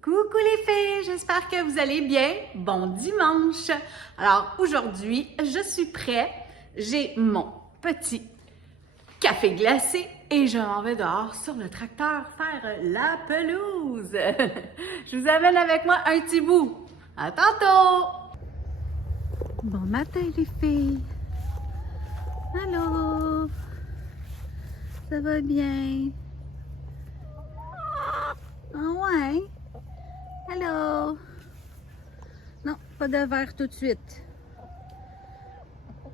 Coucou les filles, j'espère que vous allez bien. Bon dimanche. Alors aujourd'hui, je suis prête. J'ai mon petit café glacé et je m'en vais dehors sur le tracteur faire la pelouse. Je vous amène avec moi un petit bout. À tantôt! Bon matin les filles. Allô? Ça va bien? Ah ouais? Allô? Non, pas de verre tout de suite.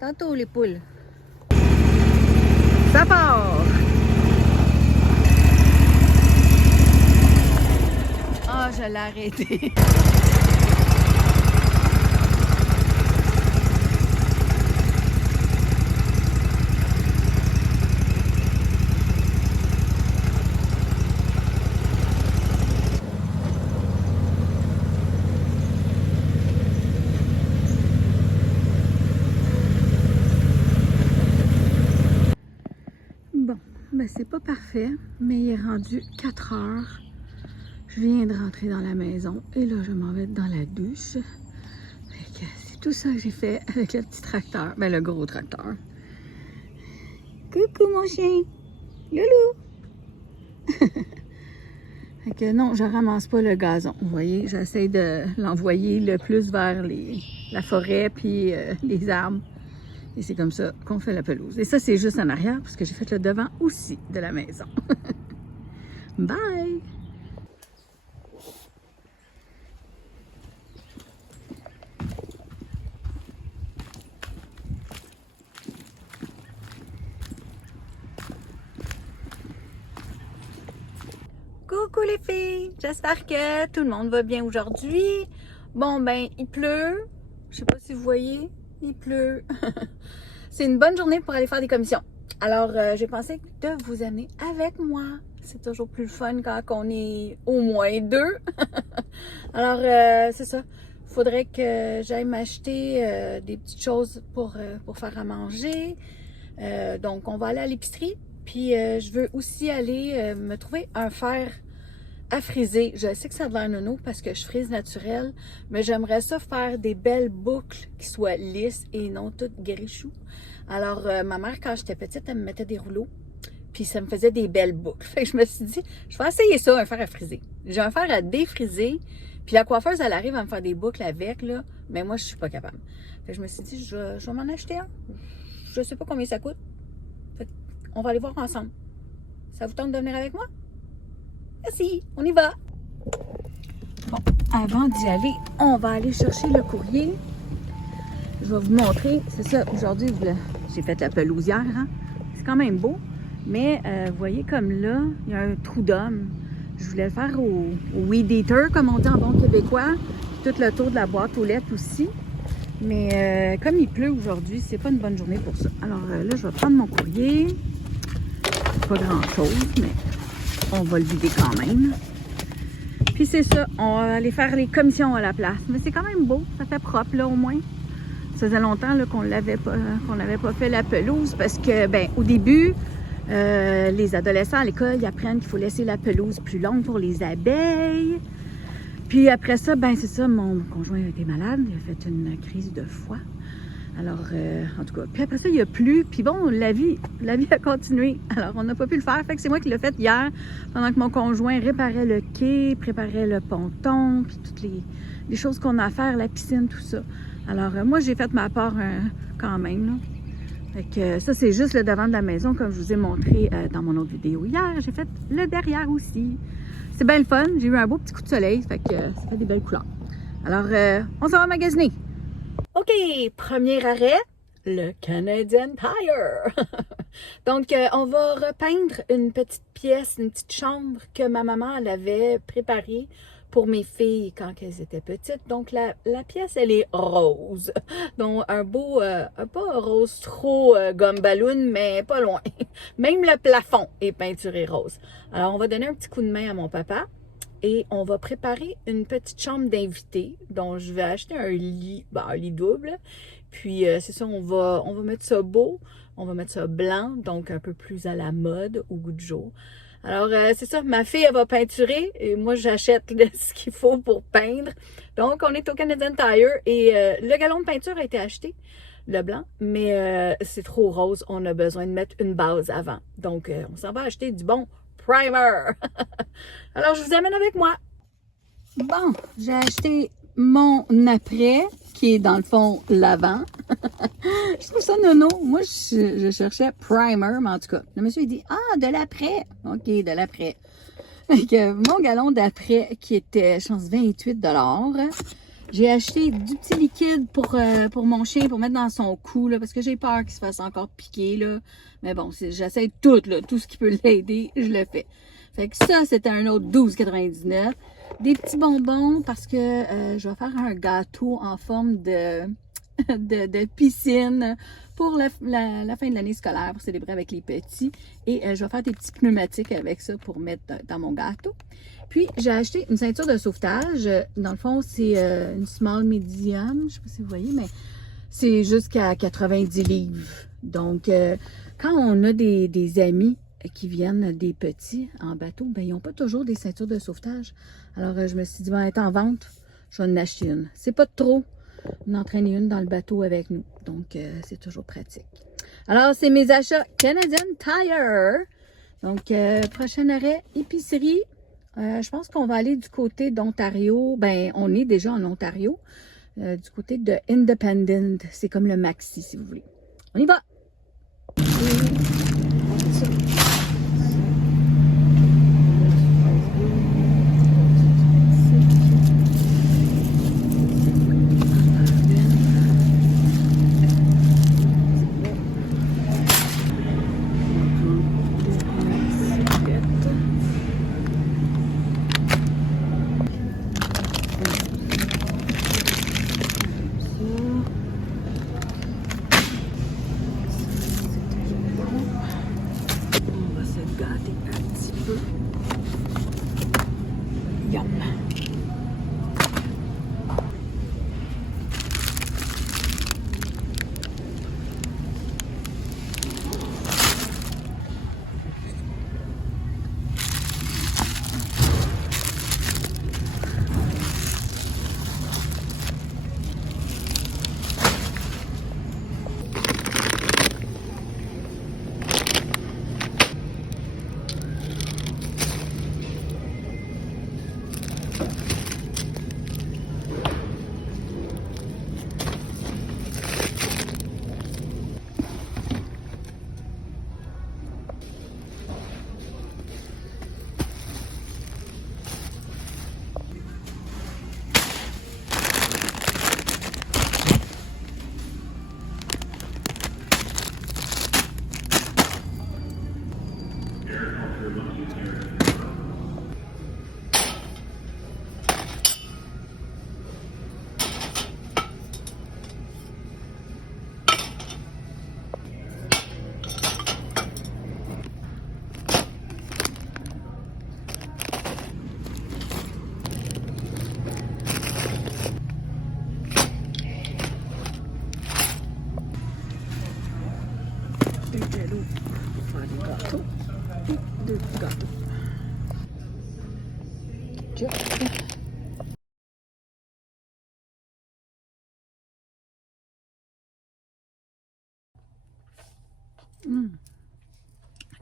Tantôt les poules. Ça part! Ah, je l'ai arrêté. Bon, ben c'est pas parfait, mais il est rendu 4 heures. Je viens de rentrer dans la maison et là, je m'en vais dans la douche. C'est tout ça que j'ai fait avec le petit tracteur, ben le gros tracteur. Coucou mon chien! Loulou! Fait que non, je ramasse pas le gazon. Vous voyez, j'essaie de l'envoyer le plus vers la forêt puis les arbres. Et c'est comme ça qu'on fait la pelouse. Et ça, c'est juste en arrière parce que j'ai fait le devant aussi de la maison. Bye! Coucou les filles! J'espère que tout le monde va bien aujourd'hui. Bon, ben, il pleut. Je sais pas si vous voyez, il pleut. C'est une bonne journée pour aller faire des commissions. Alors, j'ai pensé de vous amener avec moi. C'est toujours plus fun quand on est au moins deux. Alors, c'est ça. Il faudrait que j'aille m'acheter des petites choses pour faire à manger. Donc, on va aller à l'épicerie. Puis, je veux aussi aller me trouver un fer à friser. Je sais que ça a de l'air nono parce que je frise naturel, mais j'aimerais ça faire des belles boucles qui soient lisses et non toutes grichou. Alors, ma mère, quand j'étais petite, elle me mettait des rouleaux, puis ça me faisait des belles boucles. Fait que je me suis dit, je vais essayer ça, un fer à friser. J'ai un fer à défriser, puis la coiffeuse, elle arrive à me faire des boucles avec, là, mais moi, je suis pas capable. Fait que je me suis dit, je vais m'en acheter un. Je sais pas combien ça coûte. Fait on va aller voir ensemble. Ça vous tente de venir avec moi? Merci, on y va. Bon, avant d'y aller, on va aller chercher le courrier. Je vais vous montrer, c'est ça, aujourd'hui, j'ai fait la pelousière, hein? C'est quand même beau, mais vous voyez comme là, il y a un trou d'homme. Je voulais le faire au weed eater, comme on dit en bon québécois, tout le tour de la boîte aux lettres aussi. Mais comme il pleut aujourd'hui, c'est pas une bonne journée pour ça. Alors là, je vais prendre mon courrier. Pas grand-chose, mais on va le vider quand même. Puis c'est ça, on va aller faire les commissions à la place. Mais c'est quand même beau, ça fait propre là au moins. Ça faisait longtemps qu'on n'avait pas fait la pelouse parce que, ben, au début, les adolescents à l'école, ils apprennent qu'il faut laisser la pelouse plus longue pour les abeilles. Puis après ça, ben c'est ça, mon conjoint a été malade, il a fait une crise de foie. Alors, en tout cas, puis après ça, il a plu, puis bon, la vie a continué. Alors, on n'a pas pu le faire, fait que c'est moi qui l'ai fait hier, pendant que mon conjoint réparait le quai, préparait le ponton, puis toutes les choses qu'on a à faire, la piscine, tout ça. Alors, moi, j'ai fait ma part quand même, là. Fait que ça, c'est juste le devant de la maison, comme je vous ai montré dans mon autre vidéo hier. J'ai fait le derrière aussi. C'est bien le fun, j'ai eu un beau petit coup de soleil, fait que ça fait des belles couleurs. Alors, on s'en va magasiner. OK, premier arrêt, le Canadian Tire. Donc, on va repeindre une petite pièce, une petite chambre que ma maman elle avait préparée pour mes filles quand elles étaient petites. Donc, la pièce, elle est rose. Donc, un beau, pas rose trop gomme ballon, mais pas loin. Même le plafond est peinturé rose. Alors, on va donner un petit coup de main à mon papa. Et on va préparer une petite chambre d'invité dont je vais acheter un lit double. Puis c'est ça, on va mettre ça beau, on va mettre ça blanc, donc un peu plus à la mode, au goût du jour. Alors, c'est ça, ma fille, elle va peinturer et moi, j'achète ce qu'il faut pour peindre. Donc, on est au Canadian Tire et le galon de peinture a été acheté, le blanc, mais c'est trop rose. On a besoin de mettre une base avant. Donc, on s'en va acheter du bon primer. Alors, je vous amène avec moi. Bon, j'ai acheté mon après, qui est dans le fond l'avant. Je trouve ça nono. Moi, je cherchais primer, mais en tout cas, le monsieur il dit « Ah, de l'après! » OK, de l'après. Mon galon d'après, qui était, je pense, 28 $. J'ai acheté du petit liquide pour mon chien, pour mettre dans son cou, là, parce que j'ai peur qu'il se fasse encore piquer, là. Mais bon, j'essaie tout, là, tout ce qui peut l'aider, je le fais. Fait que ça, c'était un autre 12,99 $. Des petits bonbons, parce que je vais faire un gâteau en forme de piscine pour la fin de l'année scolaire, pour célébrer avec les petits. Et je vais faire des petits pneumatiques avec ça pour mettre dans mon gâteau. Puis, j'ai acheté une ceinture de sauvetage. Dans le fond, c'est une small medium. Je ne sais pas si vous voyez, mais c'est jusqu'à 90 livres. Donc, quand on a des amis qui viennent des petits en bateau, ben ils n'ont pas toujours des ceintures de sauvetage. Alors, je me suis dit, va être en vente, je vais en acheter une. C'est pas trop d'entraîner une dans le bateau avec nous. Donc, c'est toujours pratique. Alors, c'est mes achats Canadian Tire. Donc, prochain arrêt, épicerie. Je pense qu'on va aller du côté d'Ontario. Ben, on est déjà en Ontario. Du côté de Independent. C'est comme le Maxi, si vous voulez. On y va!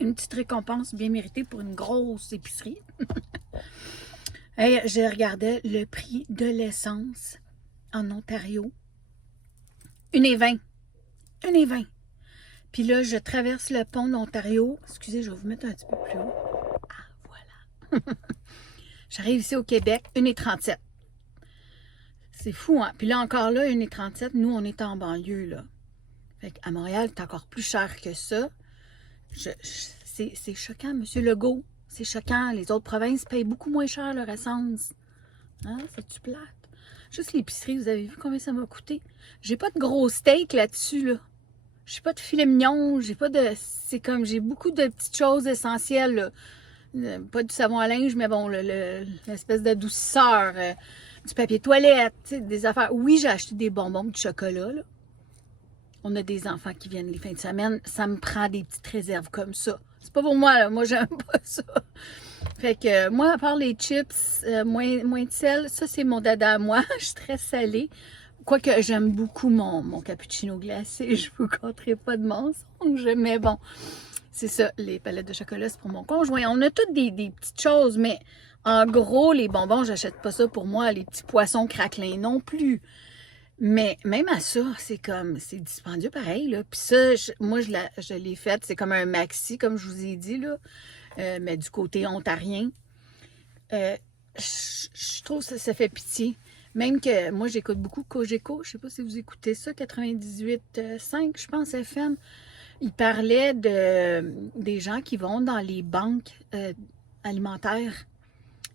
Une petite récompense bien méritée pour une grosse épicerie. Hey, je regardais le prix de l'essence en Ontario. 1,20 $. 1,20 $. Puis là, je traverse le pont d'Ontario. Excusez, je vais vous mettre un petit peu plus haut. Ah, voilà. J'arrive ici au Québec, 1,37 $. C'est fou, hein? Puis là, encore là, 1,37 $, nous, on est en banlieue, là. Fait qu'à Montréal, c'est encore plus cher que ça. C'est choquant, M. Legault. C'est choquant. Les autres provinces payent beaucoup moins cher leur essence. Hein? C'est-tu plate? Juste l'épicerie, vous avez vu combien ça m'a coûté? J'ai pas de gros steak là-dessus, là. J'ai pas de filet mignon. J'ai pas de... C'est comme... J'ai beaucoup de petites choses essentielles, là. Pas du savon à linge, mais bon, l'espèce d'adoucisseur, du papier toilette, des affaires. Oui, j'ai acheté des bonbons, du chocolat, là. On a des enfants qui viennent les fins de semaine. Ça me prend des petites réserves comme ça. C'est pas pour moi, là. Moi, j'aime pas ça. Fait que moi, à part les chips, moins de sel, ça, c'est mon dada à moi. Je suis très salée. Quoique j'aime beaucoup mon cappuccino glacé. Je vous conterai pas de mensonge, mais bon. C'est ça, les palettes de chocolat, c'est pour mon conjoint. On a toutes des petites choses, mais en gros, les bonbons, j'achète pas ça pour moi. Les petits poissons craquelins non plus. Mais même à ça, c'est dispendieux pareil, là. Puis ça, moi, je l'ai fait, c'est comme un maxi, comme je vous ai dit, là. Mais du côté ontarien. Je trouve que ça fait pitié. Même que moi, j'écoute beaucoup Cogeco. Je sais pas si vous écoutez ça, 98.5, je pense, FM. Il parlait des gens qui vont dans les banques alimentaires.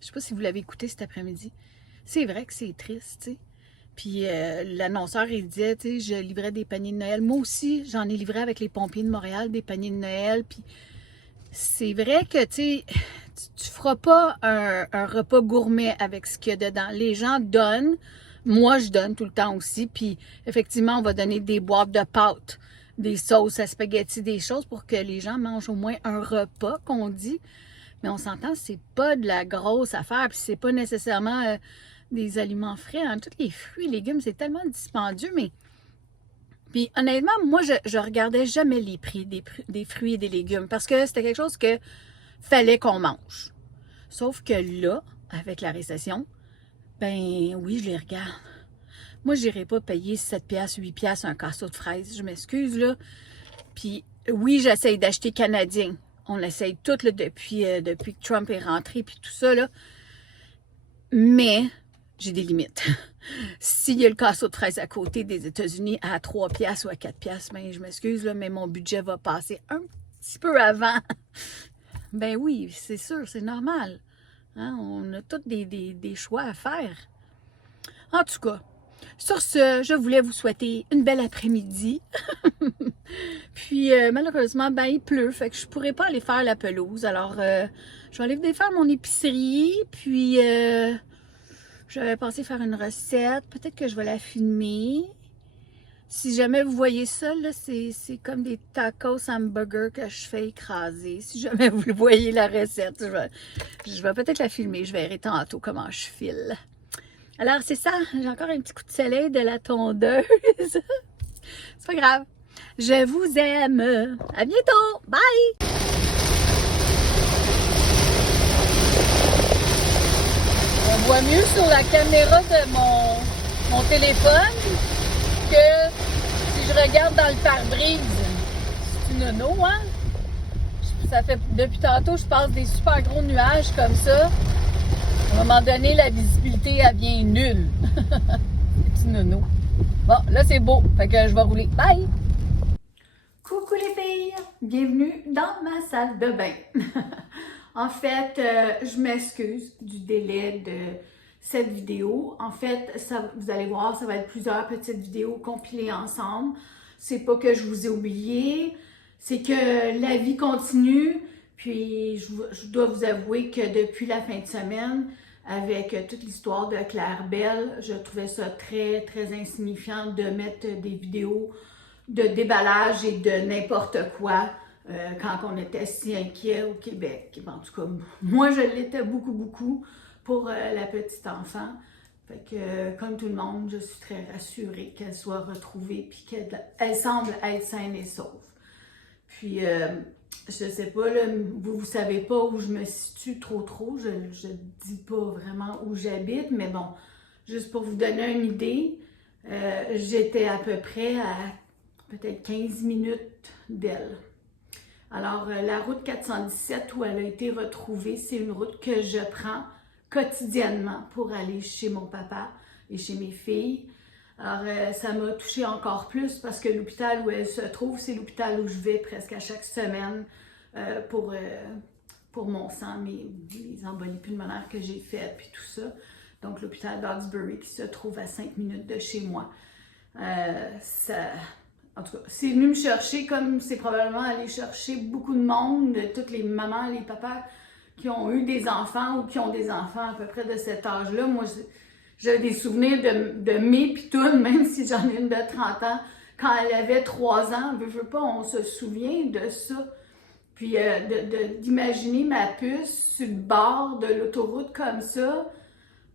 Je sais pas si vous l'avez écouté cet après-midi. C'est vrai que c'est triste, tu sais. Puis l'annonceur, il disait, tu sais, je livrais des paniers de Noël. Moi aussi, j'en ai livré avec les pompiers de Montréal, des paniers de Noël. Puis c'est vrai que, tu sais, tu feras pas un repas gourmet avec ce qu'il y a dedans. Les gens donnent. Moi, je donne tout le temps aussi. Puis effectivement, on va donner des boîtes de pâtes, des sauces à spaghetti, des choses pour que les gens mangent au moins un repas, qu'on dit. Mais on s'entend, c'est pas de la grosse affaire. Puis c'est pas nécessairement des aliments frais. Hein. Tous les fruits et légumes, c'est tellement dispendieux, mais... Puis honnêtement, moi, je regardais jamais les prix des fruits et des légumes parce que c'était quelque chose que fallait qu'on mange. Sauf que là, avec la récession, ben oui, je les regarde. Moi, j'irais pas payer 7 piastres, 8 piastres un casseau de fraises. Je m'excuse, là. Puis oui, j'essaye d'acheter canadien. On l'essaye tout, là, depuis que Trump est rentré, puis tout ça, là. Mais j'ai des limites. S'il y a le casseau de fraises à côté des États-Unis à 3 piastres ou à 4 piastres, ben je m'excuse, là, mais mon budget va passer un petit peu avant. Ben oui, c'est sûr, c'est normal. Hein? On a tous des choix à faire. En tout cas, sur ce, je voulais vous souhaiter une belle après-midi. Puis malheureusement, ben il pleut, fait que je pourrais pas aller faire la pelouse. Alors, je vais aller faire mon épicerie, puis j'avais pensé faire une recette. Peut-être que je vais la filmer. Si jamais vous voyez ça, là, c'est comme des tacos hamburgers que je fais écraser. Si jamais vous voyez la recette, je vais peut-être la filmer. Je verrai tantôt comment je file. Alors, c'est ça. J'ai encore un petit coup de soleil de la tondeuse. C'est pas grave. Je vous aime. À bientôt. Bye! On voit mieux sur la caméra de mon téléphone que si je regarde dans le pare-brise. C'est une nono, hein? Ça fait depuis tantôt, je passe des super gros nuages comme ça. À un moment donné, la visibilité, elle devient nulle. C'est une nono. Bon, là, c'est beau. Fait que je vais rouler. Bye! Coucou les filles! Bienvenue dans ma salle de bain. En fait, je m'excuse du délai de cette vidéo. En fait, vous allez voir, ça va être plusieurs petites vidéos compilées ensemble. C'est pas que je vous ai oublié, c'est que la vie continue. Puis, je dois vous avouer que depuis la fin de semaine, avec toute l'histoire de Claire Bell, je trouvais ça très, très insignifiant de mettre des vidéos de déballage et de n'importe quoi quand on était si inquiet au Québec. En tout cas, moi, je l'étais beaucoup, beaucoup pour la petite enfant. Fait que, comme tout le monde, je suis très rassurée qu'elle soit retrouvée puis qu'elle semble être saine et sauve. Puis, je sais pas, là, vous savez pas où je me situe trop. Je dis pas vraiment où j'habite, mais bon, juste pour vous donner une idée, j'étais à peu près à peut-être 15 minutes d'elle. Alors, la route 417 où elle a été retrouvée, c'est une route que je prends quotidiennement pour aller chez mon papa et chez mes filles. Alors, ça m'a touchée encore plus parce que l'hôpital où elle se trouve, c'est l'hôpital où je vais presque à chaque semaine pour mon sang, les embolies pulmonaires que j'ai faites, puis tout ça. Donc, l'hôpital d'Hawkesbury qui se trouve à 5 minutes de chez moi. En tout cas, c'est venu me chercher comme c'est probablement allé chercher beaucoup de monde, toutes les mamans, les papas qui ont eu des enfants ou qui ont des enfants à peu près de cet âge-là. Moi, j'ai des souvenirs de mes pitounes, même si j'en ai une de 30 ans, quand elle avait 3 ans. Je veux pas, on se souvient de ça. Puis d'imaginer ma puce sur le bord de l'autoroute comme ça,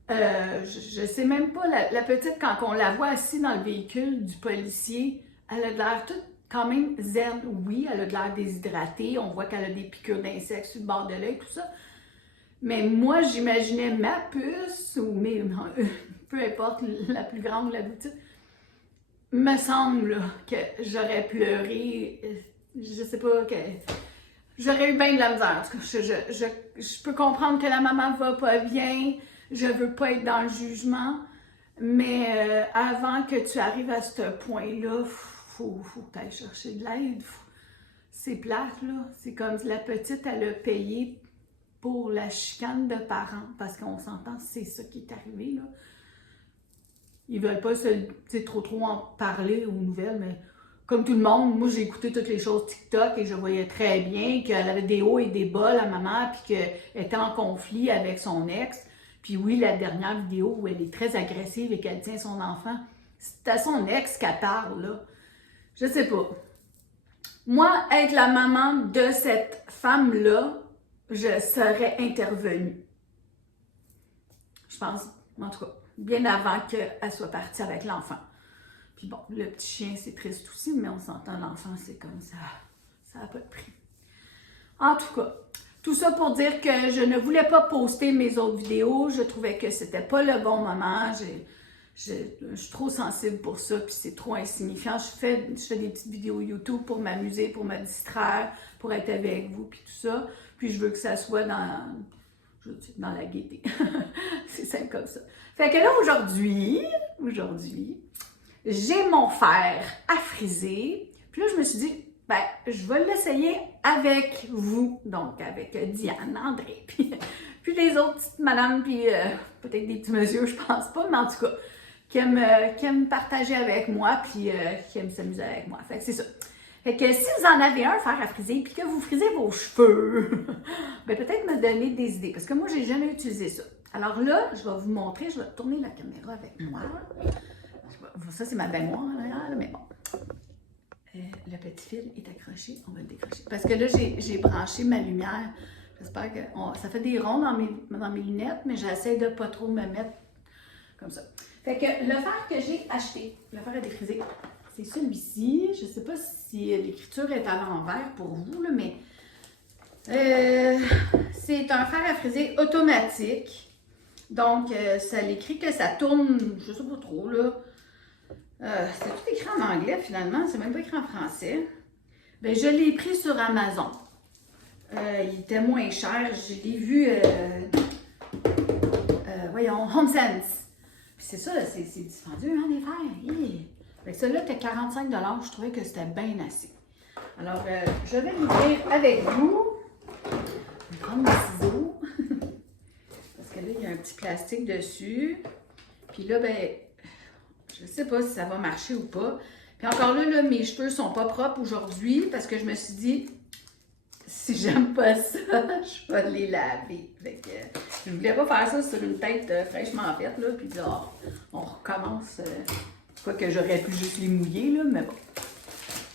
je sais même pas, la petite, quand on la voit assise dans le véhicule du policier, elle a de l'air toute quand même zen. Oui, elle a de l'air déshydratée, on voit qu'elle a des piqûres d'insectes sur le bord de l'œil, tout ça. Mais moi, j'imaginais ma puce, ou peu importe, la plus grande ou la plus petite, me semble là, que j'aurais pleuré, je sais pas, que j'aurais eu bien de la misère. En tout cas, je peux comprendre que la maman va pas bien, je veux pas être dans le jugement, mais avant que tu arrives à ce point-là, faut que tu ailles chercher de l'aide. C'est plate, là. C'est comme si la petite, elle a payé pour la chicane de parents, parce qu'on s'entend, c'est ça qui est arrivé, là. Ils veulent pas trop en parler aux nouvelles, mais comme tout le monde, moi j'ai écouté toutes les choses TikTok et je voyais très bien qu'elle avait des hauts et des bas, la maman, puis qu'elle était en conflit avec son ex. Puis oui, la dernière vidéo où elle est très agressive et qu'elle tient son enfant, c'est à son ex qu'elle parle, là. Je sais pas. Moi, être la maman de cette femme-là, je serais intervenue. Je pense, en tout cas, bien avant qu'elle soit partie avec l'enfant. Puis bon, le petit chien, c'est triste aussi, mais on s'entend, l'enfant, c'est comme ça. Ça n'a pas de prix. En tout cas, tout ça pour dire que je ne voulais pas poster mes autres vidéos. Je trouvais que c'était pas le bon moment. Je suis trop sensible pour ça, puis c'est trop insignifiant. Je fais des petites vidéos YouTube pour m'amuser, pour me distraire, pour être avec vous, puis tout ça. Puis je veux que ça soit dans la gaieté. C'est simple comme ça. Fait que là, aujourd'hui, j'ai mon fer à friser. Puis là, je me suis dit, ben, je vais l'essayer avec vous. Donc, avec Diane, André, puis les autres petites madames, puis peut-être des petits messieurs, je pense pas, mais en tout cas, qui aiment partager avec moi, puis qui aiment s'amuser avec moi. Fait que c'est ça. Fait que si vous en avez un fer à friser, puis que vous frisez vos cheveux, ben peut-être me donner des idées, parce que moi, j'ai jamais utilisé ça. Alors là, je vais vous montrer, je vais tourner la caméra avec moi. Ça, c'est ma baignoire, mais bon. Le petit fil est accroché, on va le décrocher. Parce que là, j'ai branché ma lumière. J'espère que ça fait des ronds dans mes lunettes, mais j'essaie de pas trop me mettre comme ça. Fait que le fer que j'ai acheté, le fer à défriser, c'est celui-ci. Je sais pas si l'écriture est à l'envers pour vous, là, mais c'est un fer à friser automatique. Donc, ça l'écrit que ça tourne, je sais pas trop, là. C'est tout écrit en anglais, finalement. C'est même pas écrit en français. Ben, je l'ai pris sur Amazon. Il était moins cher. Je l'ai vu, voyons, HomeSense. Puis c'est ça, c'est dispendieux, hein, des fers. Yeah. Fait que celui-là était 45 $. Je trouvais que c'était bien assez. Alors, je vais l'ouvrir avec vous. Je vais prendre mes ciseaux. Parce que là, il y a un petit plastique dessus. Puis là, ben, je sais pas si ça va marcher ou pas. Puis encore là, mes cheveux sont pas propres aujourd'hui parce que je me suis dit, si j'aime pas ça, je vais les laver. Fait que je voulais pas faire ça sur une tête fraîchement faite, là. Puis là, on recommence. Quoi que j'aurais pu juste les mouiller, là, mais bon.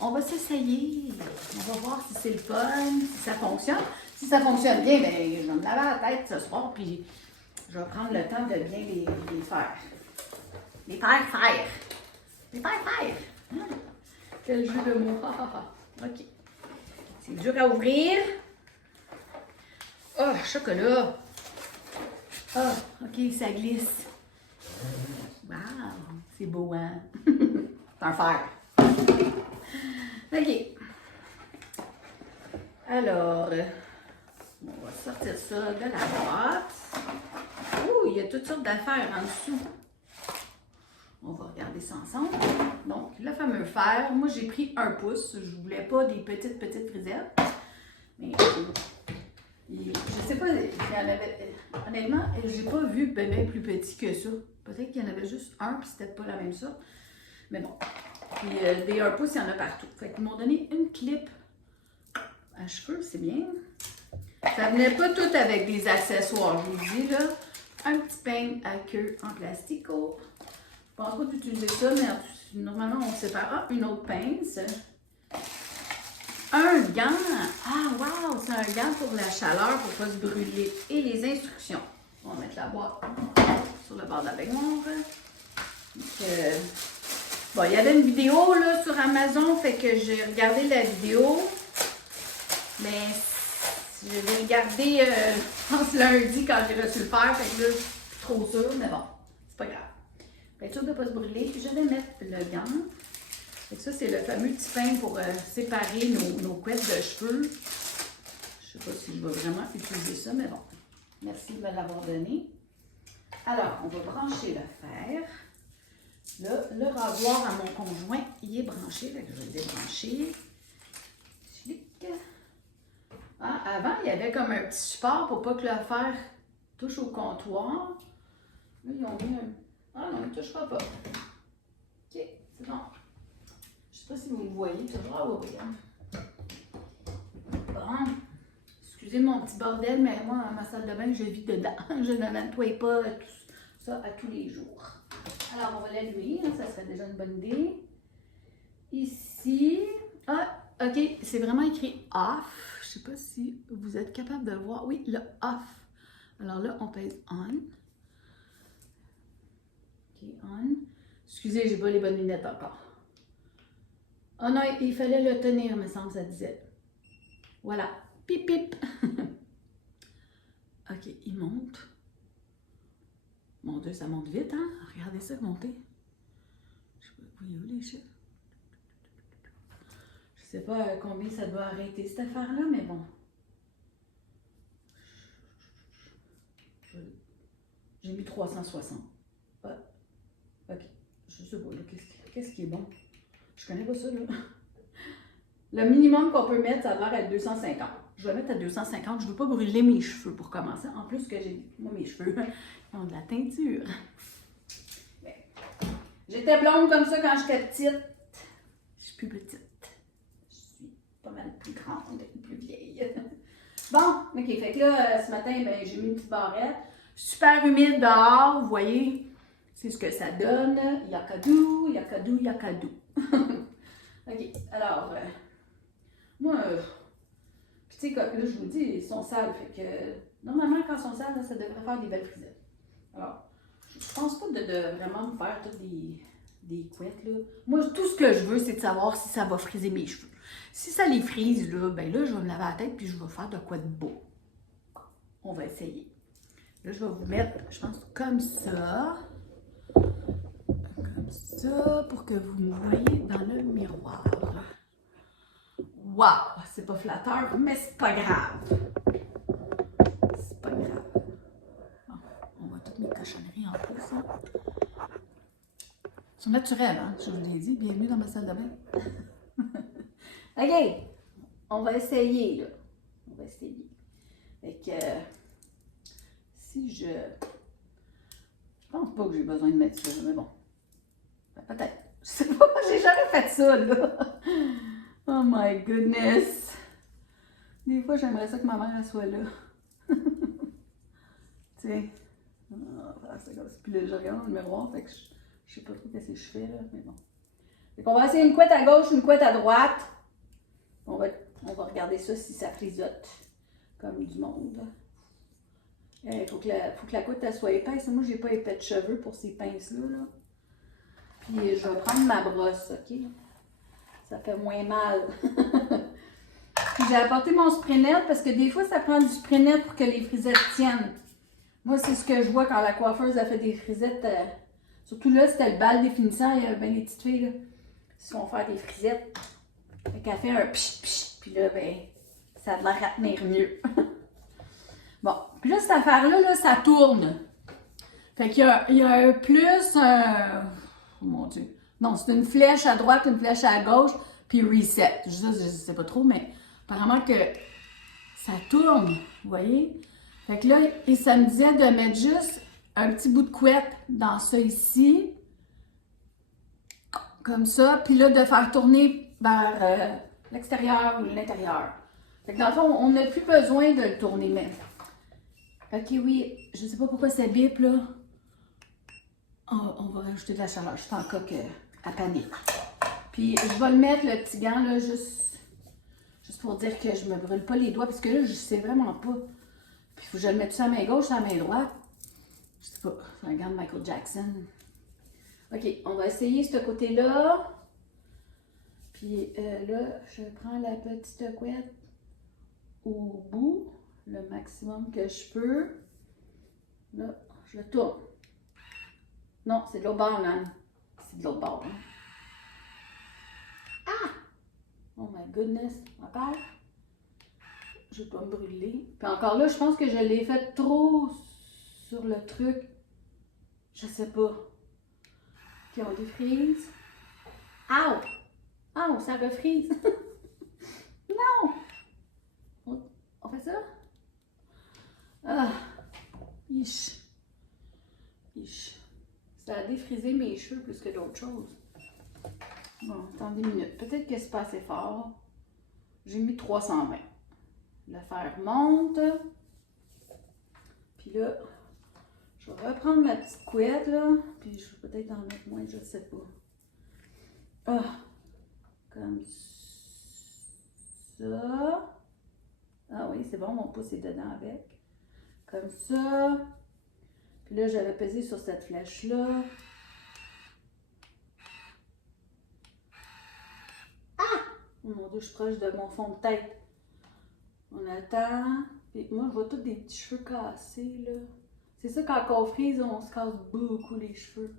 On va s'essayer. On va voir si c'est le fun, si ça fonctionne. Si ça fonctionne bien, ben, je vais me laver la tête ce soir, puis je vais prendre le temps de bien les faire. Les faire. Les faire. Quel jeu de mots. OK. C'est dur à ouvrir. Oh, chocolat. Ah, OK, ça glisse. Wow, c'est beau, hein? C'est un fer. OK. Alors, on va sortir ça de la boîte. Oh, il y a toutes sortes d'affaires en dessous. On va regarder ça ensemble. Donc, le fameux fer. Moi, j'ai pris 1 pouce. Je ne voulais pas des petites frisettes. Mais je sais pas, il y en avait. Honnêtement, j'ai pas vu bébé plus petit que ça. Peut-être qu'il y en avait juste un, puis c'était pas la même sorte. Mais bon. Puis des 1 pouce, il y en a partout. Fait qu'ils m'ont donné une clip à cheveux, c'est bien. Ça venait pas tout avec des accessoires, je vous dis là. Un petit peigne à queue en plastico. Je pense pas d'utiliser ça, mais normalement on sépare. Ah, une autre pince. un gant. Ah, wow! C'est un gant pour la chaleur, pour ne pas se brûler. Et les instructions. On va mettre la boîte sur le bord de la baignoire. Bon, il y avait une vidéo là, sur Amazon, fait que j'ai regardé la vidéo. Mais je vais le garder, je pense, lundi quand j'ai reçu le faire. Fait que là, je suis trop sûre, mais bon, c'est pas grave. Pour être sûr de ne pas se brûler, je vais mettre le gant. Et ça, c'est le fameux petit fin pour séparer nos couettes de cheveux. Je ne sais pas si je vais vraiment utiliser ça, mais bon. Merci de me l'avoir donné. Alors, on va brancher le fer. Là, le rasoir à mon conjoint, il est branché. Fait que je vais le débrancher. Chlic. Ah, avant, il y avait comme un petit support pour pas que le fer touche au comptoir. Là, ils ont mis un... Ah non, il ne touchera pas. OK, c'est bon. Je ne sais pas si vous me voyez. Ah oui, oui. Bon. Excusez mon petit bordel, mais moi, ma salle de bain, je vis dedans. Je ne nettoie pas tout ça à tous les jours. Alors, on va l'allumer. Ça serait déjà une bonne idée. Ici. Ah, OK. C'est vraiment écrit off. Je ne sais pas si vous êtes capable de le voir. Oui, le off. Alors là, on pèse on. OK, on. Excusez, j'ai pas les bonnes lunettes encore. Oh non, il fallait le tenir, me semble, ça disait. Voilà. Pip, pip. OK, il monte. Mon Dieu, ça monte vite, hein? Regardez ça monter. Je sais pas, voyez-vous les chiffres? Je sais pas combien ça doit arrêter cette affaire-là, mais bon. J'ai mis 360. Ah, OK. Je sais pas, là, qu'est-ce qui est bon? Je connais pas ça, là. Le minimum qu'on peut mettre, ça a l'air à 250. Je vais mettre à 250. Je ne veux pas brûler mes cheveux pour commencer. En plus que moi, mes cheveux, ils ont de la teinture. J'étais blonde comme ça quand j'étais petite. Je suis plus petite. Je suis pas mal plus grande et plus vieille. Bon, OK. Fait que là, ce matin, ben, j'ai mis une petite barrette. Super humide dehors, vous voyez. C'est ce que ça donne. Yakadou, yakadou, yakadou. OK. Alors, moi... Puis tu sais, là, je vous dis, ils sont sales. Fait que, normalement, quand ils sont sales, là, ça devrait faire des belles frisettes. Alors, je pense pas de vraiment me faire toutes des couettes, là. Moi, tout ce que je veux, c'est de savoir si ça va friser mes cheveux. Si ça les frise, là, ben là, je vais me laver la tête puis je vais faire de quoi de beau. On va essayer. Là, je vais vous mettre, je pense, comme ça. Comme ça, pour que vous me voyez dans le miroir. Wow! C'est pas flatteur, mais c'est pas grave. C'est pas grave. Bon, on voit toutes mes cochonneries en plus. Hein. C'est naturel, hein? Je vous l'ai dit. Bienvenue dans ma salle de bain. OK! On va essayer, là. On va essayer. Fait que... si je pense pas que j'ai besoin de mettre ça, mais bon. Peut-être. Je sais pas, j'ai jamais fait ça, là. Oh my goodness! Des fois, j'aimerais ça que ma mère elle soit là. Tu sais. C'est comme ça. Puis là, je regarde dans le miroir, fait que je sais pas trop qu'est-ce que je fais, là, mais bon. Fait qu'on va essayer une couette à gauche, une couette à droite. On va regarder ça si ça frisote comme du monde. Il faut que la couette elle soit épaisse. Moi, j'ai pas épais de cheveux pour ces pinces-là. Là. Puis je vais prendre ma brosse, OK? Ça fait moins mal. Puis j'ai apporté mon spray net parce que des fois, ça prend du spray net pour que les frisettes tiennent. Moi, c'est ce que je vois quand la coiffeuse a fait des frisettes. Surtout là, c'était le bal définissant. Il y a bien les petites filles là, qui se font faire des frisettes. Fait qu'elle fait un pch pch. Puis là, ben, ça a l'air à tenir mieux. Bon. Puis là, cette affaire-là, là, ça tourne. Fait qu'il y a un plus, oh mon Dieu. Non, c'est une flèche à droite, une flèche à gauche, puis reset. Je sais pas trop, mais apparemment que ça tourne, vous voyez? Fait que là, et ça me disait de mettre juste un petit bout de couette dans ça ici. Comme ça, puis là, de faire tourner vers l'extérieur ou l'intérieur. Fait que dans le fond, on n'a plus besoin de le tourner, mais... OK, oui, je sais pas pourquoi ça bip, là. On va rajouter de la chaleur. Je suis en coque à panique. Puis je vais le mettre, le petit gant, là, juste Juste pour dire que je me brûle pas les doigts, parce que là, je sais vraiment pas. Puis il faut que je le mette sur la main gauche, sur la main droite. Je sais pas, je regarde Michael Jackson. Ok, on va essayer ce côté-là. Puis là, je prends la petite couette au bout, le maximum que je peux. Là, je tourne. Non, c'est de l'autre bord, man. C'est de l'autre bord. Hein? Ah! Oh my goodness. Encore? Je vais pas me brûler. Puis encore là, je pense que je l'ai fait trop sur le truc. Je sais pas. Ok, on défrise. Ow! Ow, ça refrise. Non! On fait ça? Ah! Ish. Ish. Ça a défrisé mes cheveux plus que d'autres choses. Bon, attendez une minute. Peut-être que c'est pas assez fort. J'ai mis 320. Le fer monte. Puis là, je vais reprendre ma petite couette, là. Puis je vais peut-être en mettre moins, je ne sais pas. Ah! Comme ça. Ah oui, c'est bon, mon pouce est dedans avec. Comme ça. Puis là, j'avais pesé sur cette flèche-là. Ah! Oh mon Dieu, je suis proche de mon fond de tête. On attend. Puis moi, je vois tous des petits cheveux cassés, là. C'est ça, quand on frise, on se casse beaucoup les cheveux.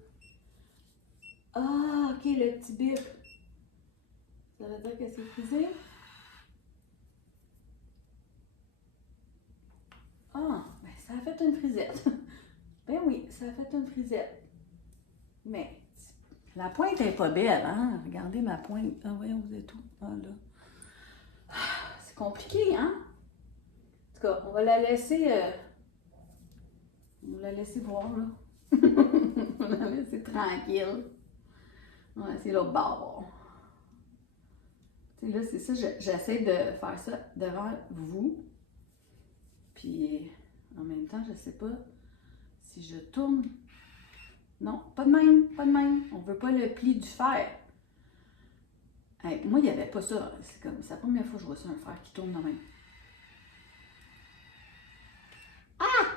Ah, ok, le petit bip. Ça veut dire que c'est frisé? Ah, ben ça a fait une frisette. Ben oui, ça a fait une frisette. Mais la pointe est pas belle, hein? Regardez ma pointe. Ah voyons, vous êtes où? Ah là. C'est compliqué, hein? En tout cas, on va la laisser... on va la laisser voir, là. On va la laisser tranquille. Ouais, c'est l'autre bord. Tu sais, là, c'est ça, j'essaie de faire ça devant vous. Puis, en même temps, je sais pas si je tourne. Non, pas de même, pas de même. On veut pas le pli du fer. Hey, moi, il n'y avait pas ça. C'est comme, c'est la première fois que je vois ça, un fer qui tourne de même. Ah!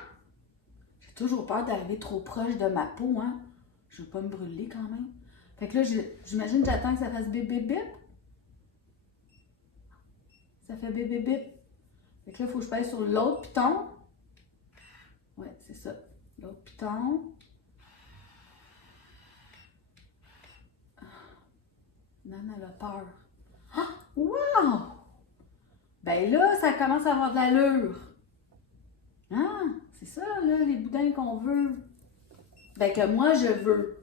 J'ai toujours peur d'arriver trop proche de ma peau, hein. Je veux pas me brûler quand même. Fait que là, j'imagine que j'attends que ça fasse bip bip bip. Ça fait bip bip bip. Fait que là, il faut que je pèse sur l'autre piton. Ouais, c'est ça. L'autre piton. Nan, elle a peur. Ah! Wow! Ben là, ça commence à avoir de l'allure. Ah! C'est ça, là, les boudins qu'on veut. Ben que moi, je veux.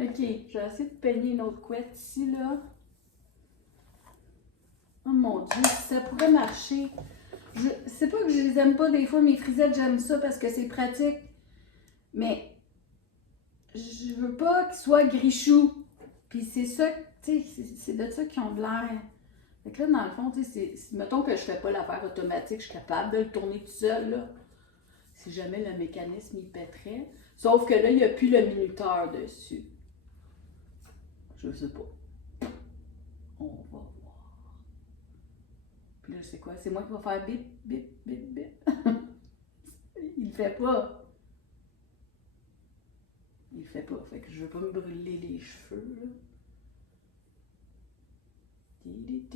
Ok, je vais essayer de peigner une autre couette ici, là. Oh mon Dieu, ça pourrait marcher. C'est pas que je les aime pas des fois, mes frisettes, j'aime ça parce que c'est pratique. Mais je veux pas qu'ils soient grichous. Puis c'est ça, tu sais, c'est de ça qu'ils ont de l'air. Fait que là, dans le fond, tu sais, mettons que je fais pas l'affaire automatique, je suis capable de le tourner tout seul, là. Si jamais le mécanisme, il pèterait. Sauf que là, il n'y a plus le minuteur dessus. Je sais pas. On va voir. Puis là, c'est quoi? C'est moi qui vais faire bip, bip, bip, bip. Il le fait pas. Il le fait pas. Fait que je veux pas me brûler les cheveux, là. Tu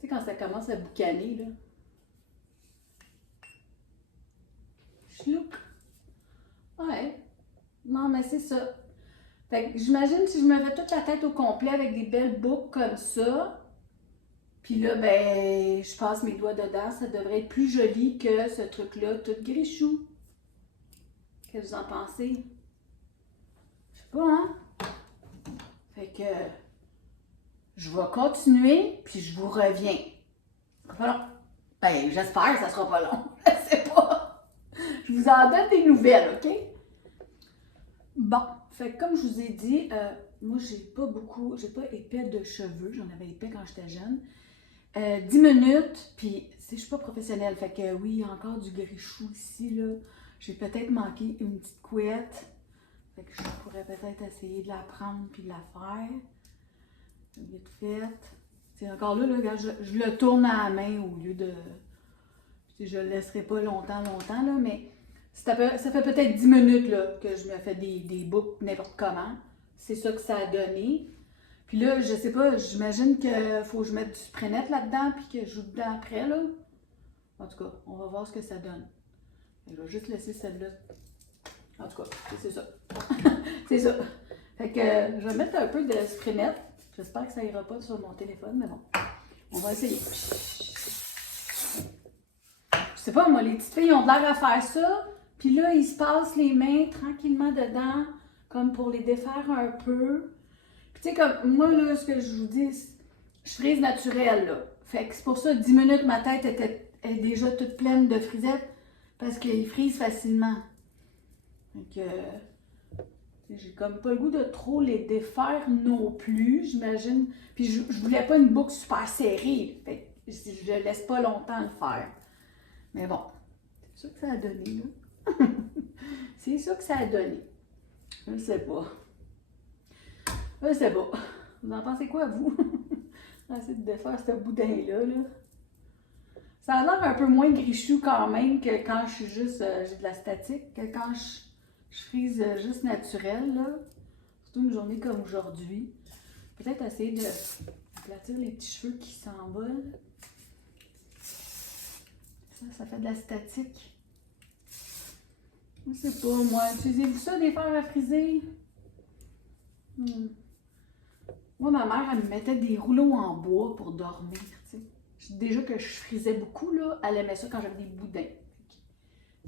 sais, quand ça commence à boucaner, là. Chlouc. Ouais. Non, mais c'est ça. Fait que j'imagine si je me fais toute la tête au complet avec des belles boucles comme ça, puis là, ben, je passe mes doigts dedans, ça devrait être plus joli que ce truc-là, tout grichou. Qu'est-ce que vous en pensez? Je sais pas, hein? Fait que je vais continuer, puis je vous reviens. Ça sera pas long. Ben, j'espère que ça sera pas long. Je sais pas. Je vous en donne des nouvelles, OK? Bon, fait que comme je vous ai dit, moi, j'ai pas épais de cheveux. J'en avais épais quand j'étais jeune. 10 minutes, puis je suis pas professionnelle, fait que oui, il y a encore du grichou ici, là. J'ai peut-être manqué une petite couette, fait que je pourrais peut-être essayer de la prendre puis de la faire. Vite fait. C'est encore là, regarde, je le tourne à la main au lieu de... Je le laisserai pas longtemps, là, mais ça fait peut-être 10 minutes là, que je me fais des boucles n'importe comment. C'est ça que ça a donné. Puis là, je sais pas, j'imagine qu'il faut que je mette du spray net là-dedans puis que je joue dedans après, là. En tout cas, on va voir ce que ça donne. Je vais juste laisser celle-là. En tout cas, c'est ça. C'est ça. Fait que je vais mettre un peu de spray net. J'espère que ça ira pas sur mon téléphone, mais bon. On va essayer. Je sais pas, moi, les petites filles ont de l'air à faire ça. Puis là, ils se passent les mains tranquillement dedans, comme pour les défaire un peu. Puis tu sais, comme moi, là, ce que je vous dis, je frise naturelle, là. Fait que c'est pour ça, 10 minutes, ma tête est déjà toute pleine de frisettes, parce qu'ils frisent facilement. Fait que... j'ai comme pas le goût de trop les défaire non plus, j'imagine. Puis je voulais pas une boucle super serrée. Fait que je laisse pas longtemps le faire. Mais bon, c'est ça que ça a donné, là. C'est ça que ça a donné. Je sais pas. Je sais pas. Vous en pensez quoi, vous? Essayer de défaire ce boudin-là, là. Ça a l'air un peu moins grichou quand même que quand je suis juste... j'ai de la statique, que quand je frise juste naturel, là. Surtout une journée comme aujourd'hui. Peut-être essayer de aplatir les petits cheveux qui s'envolent. Ça fait de la statique. Je sais pas, moi. Utilisez-vous ça, des fers à friser? Moi, ma mère, elle me mettait des rouleaux en bois pour dormir, tu sais. Déjà que je frisais beaucoup, là, elle aimait ça quand j'avais des boudins.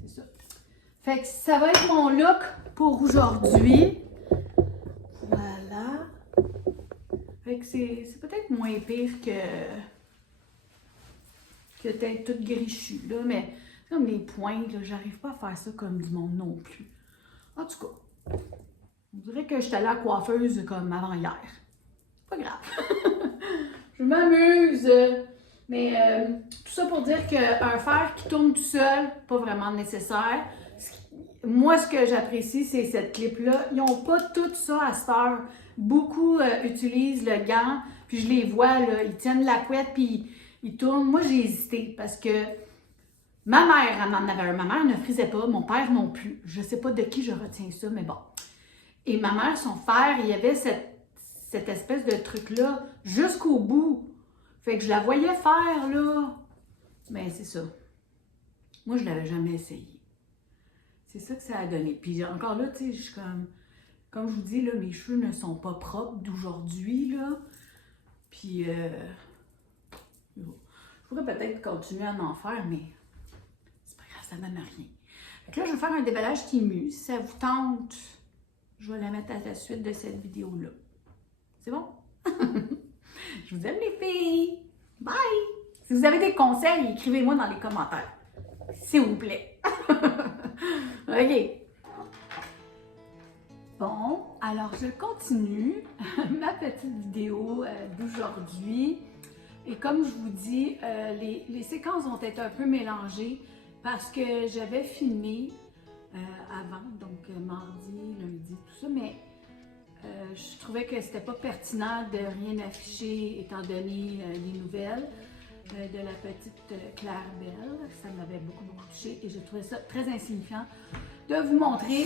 C'est ça. Fait que ça va être mon look pour aujourd'hui. Voilà. Fait que c'est peut-être moins pire que d'être toute grichue, là, mais c'est comme les pointes, là, j'arrive pas à faire ça comme du monde non plus. En tout cas, on dirait que je suis allée à la coiffeuse comme avant hier. Pas grave. Je m'amuse. Mais tout ça pour dire qu'un fer qui tourne tout seul, pas vraiment nécessaire. Moi, ce que j'apprécie, c'est cette clip-là. Ils n'ont pas tout ça à cette heure. Beaucoup utilisent le gant, puis je les vois, là, ils tiennent la couette, puis ils tournent. Moi, j'ai hésité parce que ma mère, elle en avait un. Ma mère ne frisait pas, mon père non plus. Je ne sais pas de qui je retiens ça, mais bon. Et ma mère, son fer, il y avait cette espèce de truc-là jusqu'au bout. Fait que je la voyais faire, là. Mais c'est ça. Moi, je ne l'avais jamais essayé. C'est ça que ça a donné. Puis encore là, tu sais, je suis comme je vous dis, là, mes cheveux ne sont pas propres d'aujourd'hui, là. Puis, je pourrais peut-être continuer à en faire, mais c'est pas grave, ça ne donne rien. Fait que là, je vais faire un déballage Temu. Si ça vous tente, je vais la mettre à la suite de cette vidéo-là. C'est bon? Je vous aime les filles! Bye! Si vous avez des conseils, écrivez-moi dans les commentaires. S'il vous plaît. OK. Bon, alors je continue ma petite vidéo d'aujourd'hui. Et comme je vous dis, les séquences vont être un peu mélangées parce que j'avais filmé avant, donc mardi, lundi, tout ça, mais je trouvais que c'était pas pertinent de rien afficher étant donné les nouvelles de la petite Claire Belle. Ça m'avait beaucoup touché et je trouvais ça très insignifiant de vous montrer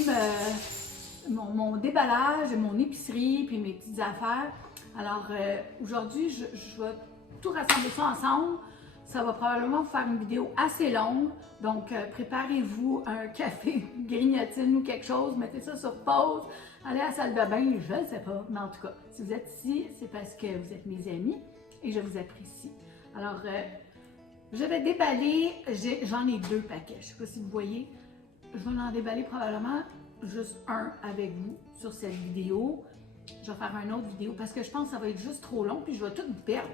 mon déballage, mon épicerie puis mes petites affaires. Alors aujourd'hui, je vais tout rassembler ça ensemble. Ça va probablement vous faire une vidéo assez longue. Donc, préparez-vous un café, grignotine ou quelque chose. Mettez ça sur pause. Allez à la salle de bain, je ne sais pas. Mais en tout cas, si vous êtes ici, c'est parce que vous êtes mes amis et je vous apprécie. Alors, je vais déballer. J'en ai 2 paquets. Je ne sais pas si vous voyez. Je vais en déballer probablement juste un avec vous sur cette vidéo. Je vais faire une autre vidéo parce que je pense que ça va être juste trop long puis je vais tout vous perdre.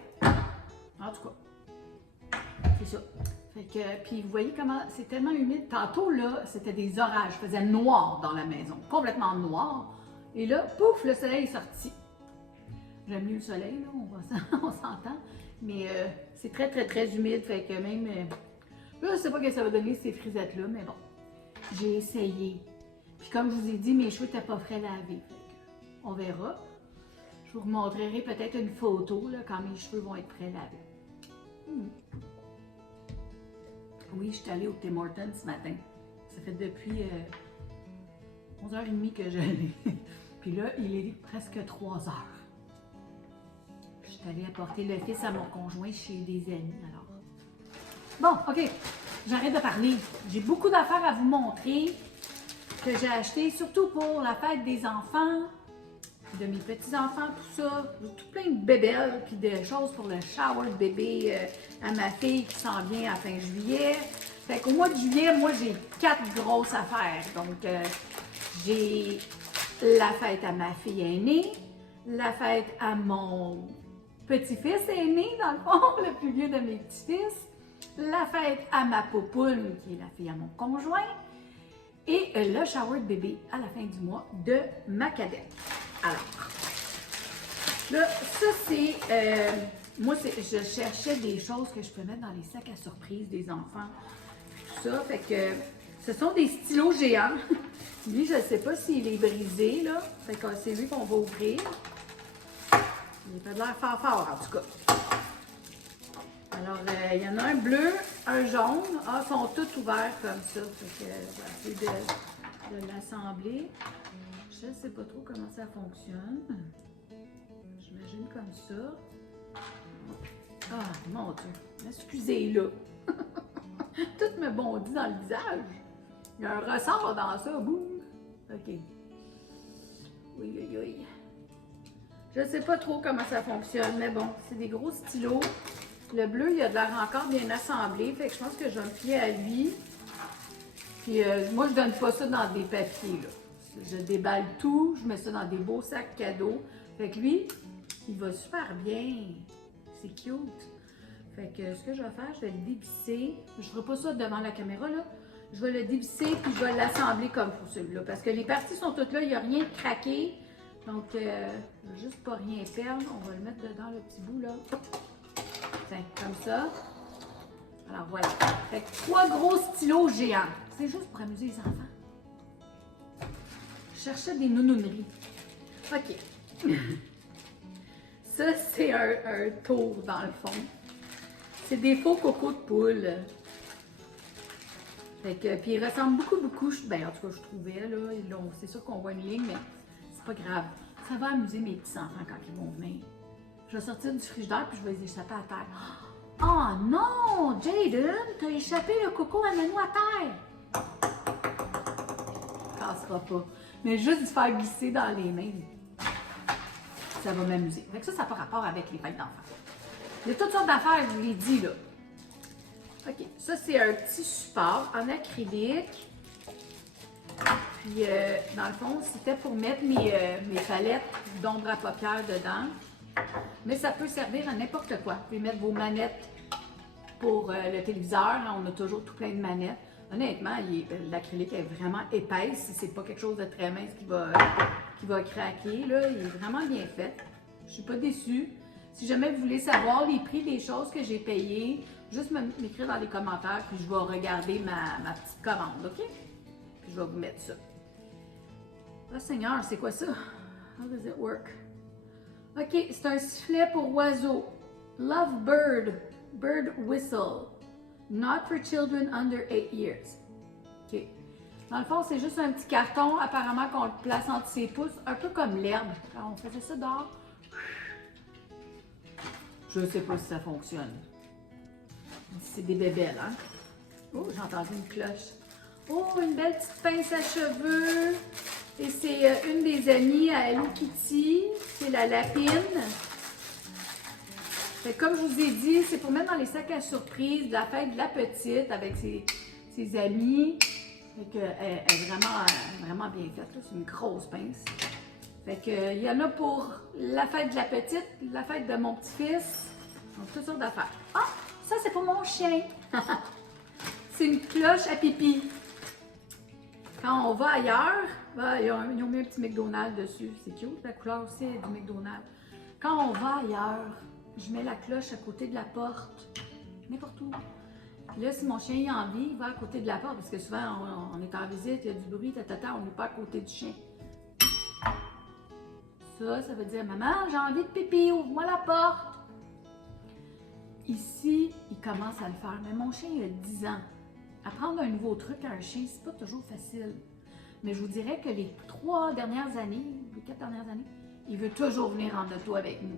En tout cas, c'est ça. Fait que, puis vous voyez comment c'est tellement humide. Tantôt, là, c'était des orages. Il faisait noir dans la maison, complètement noir. Et là, pouf, le soleil est sorti. J'aime mieux le soleil, là, on s'entend. Mais c'est très humide. Fait que même, là, je sais pas ce que ça va donner ces frisettes-là, mais bon, j'ai essayé. Puis comme je vous ai dit, mes cheveux n'étaient pas frais lavés. Fait que, on verra. Je Je vous montrerai peut-être une photo là, quand mes cheveux vont être prêts lavés. Oui, je suis allée au Tim Hortons ce matin. Ça fait depuis 11h30 que je l'ai. Puis là, il est presque 3h. Je suis allée apporter le fils à mon conjoint chez des amis. Alors. Bon, OK. J'arrête de parler. J'ai beaucoup d'affaires à vous montrer que j'ai acheté, surtout pour la fête des enfants, de mes petits-enfants, tout ça. Tout plein de bébelles, puis de choses pour le shower de bébé à ma fille qui s'en vient à fin juillet. Fait qu'au mois de juillet, moi, j'ai 4 grosses affaires. Donc, j'ai la fête à ma fille aînée, la fête à mon petit-fils aîné, dans le fond, le plus vieux de mes petits-fils, la fête à ma popoune, qui est la fille à mon conjoint, et le shower de bébé à la fin du mois de ma cadette. Alors, là, ça c'est, moi je cherchais des choses que je peux mettre dans les sacs à surprise des enfants, tout ça, fait que ce sont des stylos géants. Lui, je ne sais pas s'il est brisé, là, fait que c'est lui qu'on va ouvrir. Il a de l'air fort, en tout cas. Alors, il y en a un bleu, un jaune. Ah, ils sont tous ouverts comme ça. Fait que je vais essayer de l'assembler. Je ne sais pas trop comment ça fonctionne. J'imagine comme ça. Ah, mon Dieu. Excusez-le. Tout me bondit dans le visage. Il y a un ressort dans ça. Boum. OK. Oui, oui, oui. Je ne sais pas trop comment ça fonctionne, mais bon, c'est des gros stylos. Le bleu, il a de l'air encore bien assemblé, fait que je pense que je vais me fier à lui. Puis moi, je donne pas ça dans des papiers, là. Je déballe tout, je mets ça dans des beaux sacs cadeaux. Fait que lui, il va super bien. C'est cute. Fait que ce que je vais faire, je vais le dévisser. Je ferai pas ça devant la caméra, là. Je vais le dévisser, puis je vais l'assembler comme pour celui-là. Parce que les parties sont toutes là, il n'y a rien de craqué. Donc, je vais juste pas rien perdre. On va le mettre dedans, le petit bout, là. Tiens, comme ça. Alors voilà. Fait que 3 gros stylos géants. C'est juste pour amuser les enfants. Je cherchais des nounouneries. OK. Ça, c'est un tour dans le fond. C'est des faux cocos de poule. Fait que, puis ils ressemblent beaucoup. Ben, en tout cas, je trouvais, là. C'est sûr qu'on voit une ligne, mais c'est pas grave. Ça va amuser mes petits-enfants quand ils vont venir. Je vais sortir du frigidaire puis je vais les échapper à terre. Oh non, Jaden, t'as échappé le coco à Nanou à terre. Cassera pas. Mais juste du faire glisser dans les mains, ça va m'amuser. Fait que ça n'a pas rapport avec les fêtes d'enfants. Il y a toutes sortes d'affaires, je vous l'ai dit là. OK, ça c'est un petit support en acrylique. Puis dans le fond, c'était pour mettre mes palettes d'ombre à paupières dedans. Mais ça peut servir à n'importe quoi. Vous pouvez mettre vos manettes pour le téléviseur. On a toujours tout plein de manettes. Honnêtement, l'acrylique est vraiment épaisse. Si c'est pas quelque chose de très mince qui va craquer, là, il est vraiment bien fait. Je suis pas déçue. Si jamais vous voulez savoir les prix des choses que j'ai payées, juste m'écrire dans les commentaires, puis je vais regarder ma petite commande, OK? Puis je vais vous mettre ça. Oh Seigneur, c'est quoi ça? How does it work? OK, c'est un sifflet pour oiseaux. Lovebird, bird whistle. Not for children under 8 years. OK. Dans le fond, c'est juste un petit carton, apparemment qu'on le place entre ses pouces, un peu comme l'herbe. Quand on faisait ça dehors. Je sais pas si ça fonctionne. C'est des bébelles, hein? Oh, j'ai entendu une cloche. Oh, une belle petite pince à cheveux. Et c'est une des amies à Hello Kitty. C'est la lapine. Fait que comme je vous ai dit, c'est pour mettre dans les sacs à surprise de la fête de la petite avec ses amis. Fait que, elle est vraiment bien faite. C'est une grosse pince. Fait que, il y en a pour la fête de la petite, la fête de mon petit-fils. Donc, toutes sortes d'affaires. Ah! Ça, c'est pour mon chien. C'est une cloche à pipi. Quand on va ailleurs, ils ont mis un petit McDonald's dessus. C'est cute, la couleur aussi est du McDonald's. Quand on va ailleurs, je mets la cloche à côté de la porte. N'importe où. Puis là, si mon chien a envie, il va à côté de la porte. Parce que souvent, on est en visite, il y a du bruit, on n'est pas à côté du chien. Ça veut dire, maman, j'ai envie de pipi, ouvre-moi la porte. Ici, il commence à le faire. Mais mon chien, il a 10 ans. Apprendre un nouveau truc à un chien, c'est pas toujours facile. Mais je vous dirais que les 3 dernières années, les 4 dernières années, il veut toujours venir en auto avec nous.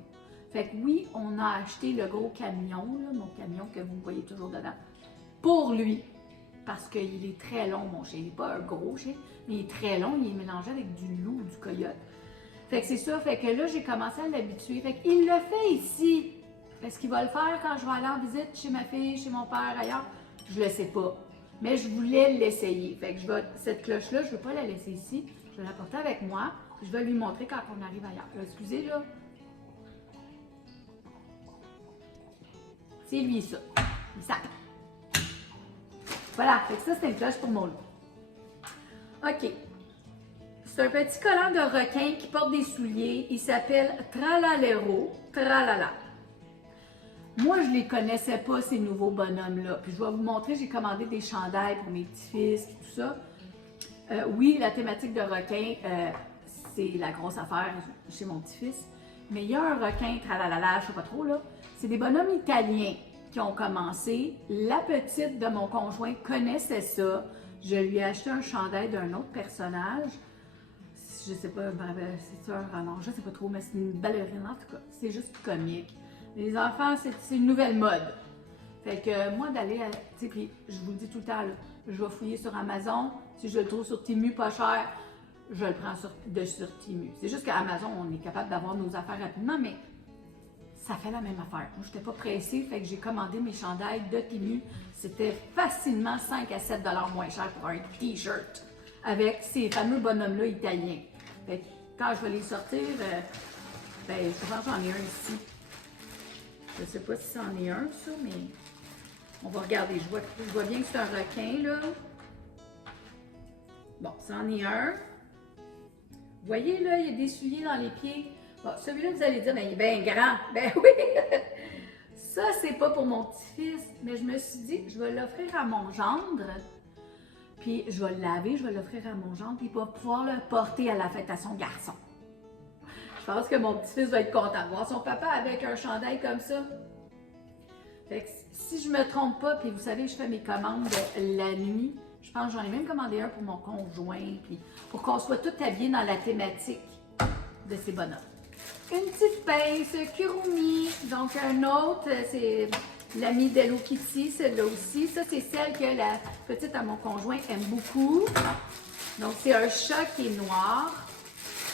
Fait que oui, on a acheté le gros camion, là, mon camion que vous voyez toujours dedans, pour lui. Parce qu'il est très long, mon chien. Il n'est pas un gros chien, mais il est très long. Il est mélangé avec du loup, du coyote. Fait que c'est ça. Fait que là, j'ai commencé à l'habituer. Fait qu'il le fait ici. Est-ce qu'il va le faire quand je vais aller en visite chez ma fille, chez mon père, ailleurs? Je le sais pas. Mais je voulais l'essayer. Fait que cette cloche-là, je ne veux pas la laisser ici. Je vais la porter avec moi. Je vais lui montrer quand on arrive ailleurs. Excusez, là. C'est lui, ça. Il sac. Voilà. Fait que ça, c'est une cloche pour mon loup. OK. C'est un petit collant de requin qui porte des souliers. Il s'appelle Tralalero. Tralala. Moi, je ne les connaissais pas, ces nouveaux bonhommes-là. Puis je vais vous montrer, j'ai commandé des chandails pour mes petits-fils et tout ça. Oui, la thématique de requin, c'est la grosse affaire chez mon petit-fils. Mais il y a un requin, tralalala, je ne sais pas trop, là. C'est des bonhommes italiens qui ont commencé. La petite de mon conjoint connaissait ça. Je lui ai acheté un chandail d'un autre personnage. Je sais pas, c'est un renard, je sais pas trop, mais c'est une ballerine en tout cas. C'est juste comique. Les enfants, c'est une nouvelle mode. Fait que moi, d'aller à. Tu sais, puis je vous le dis tout le temps, là, je vais fouiller sur Amazon. Si je le trouve sur Temu pas cher, je le prends sur Temu. C'est juste qu'à Amazon, on est capable d'avoir nos affaires rapidement, mais ça fait la même affaire. Moi, je n'étais pas pressée, fait que j'ai commandé mes chandails de Temu. C'était facilement 5 à 7 $ moins cher pour un t-shirt avec ces fameux bonhommes-là italiens. Fait que quand je vais les sortir, je pense que j'en ai un ici. Je ne sais pas si c'en est un, ça, mais on va regarder. Je vois bien que c'est un requin, là. Bon, c'en est un. Vous voyez, là, il y a des souliers dans les pieds. Bon, celui-là, vous allez dire, mais il est bien grand. Ben oui! Ça, c'est pas pour mon petit-fils, mais je me suis dit, je vais l'offrir à mon gendre. Puis, je vais le laver, je vais l'offrir à mon gendre, puis il va pouvoir le porter à la fête à son garçon. Je pense que mon petit-fils va être content de voir son papa avec un chandail comme ça. Fait que si je me trompe pas, puis vous savez, je fais mes commandes la nuit. Je pense que j'en ai même commandé un pour mon conjoint, puis pour qu'on soit tous habillés dans la thématique de ces bonhommes. Une petite pince Kurumi, donc un autre, c'est l'ami d'Hello Kitty, celle-là aussi. Ça, c'est celle que la petite à mon conjoint aime beaucoup. Donc, c'est un chat qui est noir.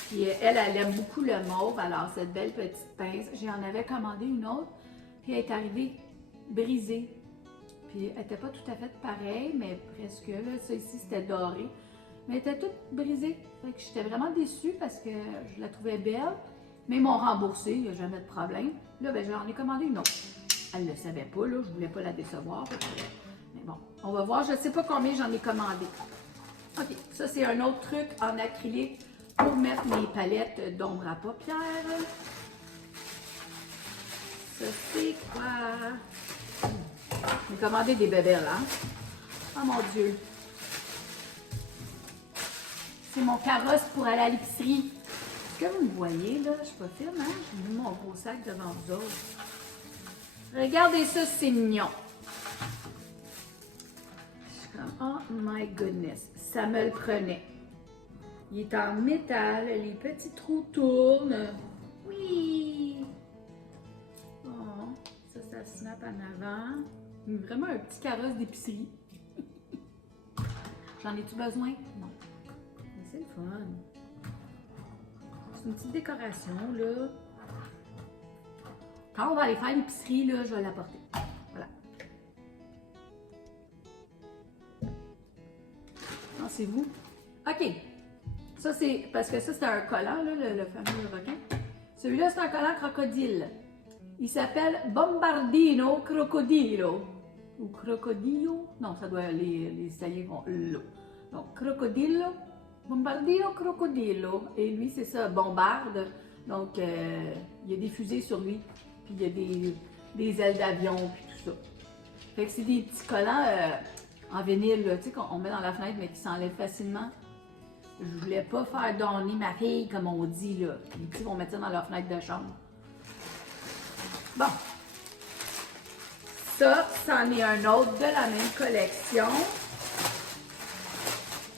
Puis elle aime beaucoup le mauve, alors cette belle petite pince. J'en avais commandé une autre, puis elle est arrivée brisée. Puis elle n'était pas tout à fait pareille, mais presque. Là, ça ici, c'était doré. Mais elle était toute brisée. Fait que j'étais vraiment déçue parce que je la trouvais belle. Mais ils m'ont remboursé, il n'y a jamais de problème. Là, ben, j'en ai commandé une autre. Elle ne le savait pas, là, je ne voulais pas la décevoir. Mais bon, on va voir. Je ne sais pas combien j'en ai commandé. OK, ça c'est un autre truc en acrylique pour mettre mes palettes d'ombre à paupières. Ça c'est quoi? J'ai commandé des bébés là. Oh mon Dieu! C'est mon carrosse pour aller à l'épicerie. Est-ce que vous me voyez là? Je suis pas fine, hein? J'ai mis mon gros sac devant vous autres. Regardez ça, c'est mignon. Je suis comme, oh my goodness, ça me le prenait. Il est en métal, les petits trous tournent. Oui! Oh, ça se snap en avant. Vraiment un petit carrosse d'épicerie. J'en ai-tu besoin? Non. Mais c'est le fun. C'est une petite décoration, là. Quand on va aller faire l'épicerie, là, je vais l'apporter. Voilà. Pensez-vous? OK. Ça, c'est parce que ça, c'est un collant, là, le fameux requin. Celui-là, c'est un collant crocodile. Il s'appelle Bombardino Crocodilo. Ou Crocodillo? Non, ça doit, les Italiens vont l'eau. Donc, Crocodillo, Bombardino Crocodillo. Et lui, c'est ça, bombarde. Donc, il y a des fusées sur lui. Puis il y a des ailes d'avion, puis tout ça. Fait que c'est des petits collants en vinyle, tu sais, qu'on met dans la fenêtre, mais qui s'enlèvent facilement. Je voulais pas faire donner ma fille, comme on dit, là. Les petits vont mettre ça dans leur fenêtre de chambre. Bon. Ça, c'en est un autre de la même collection.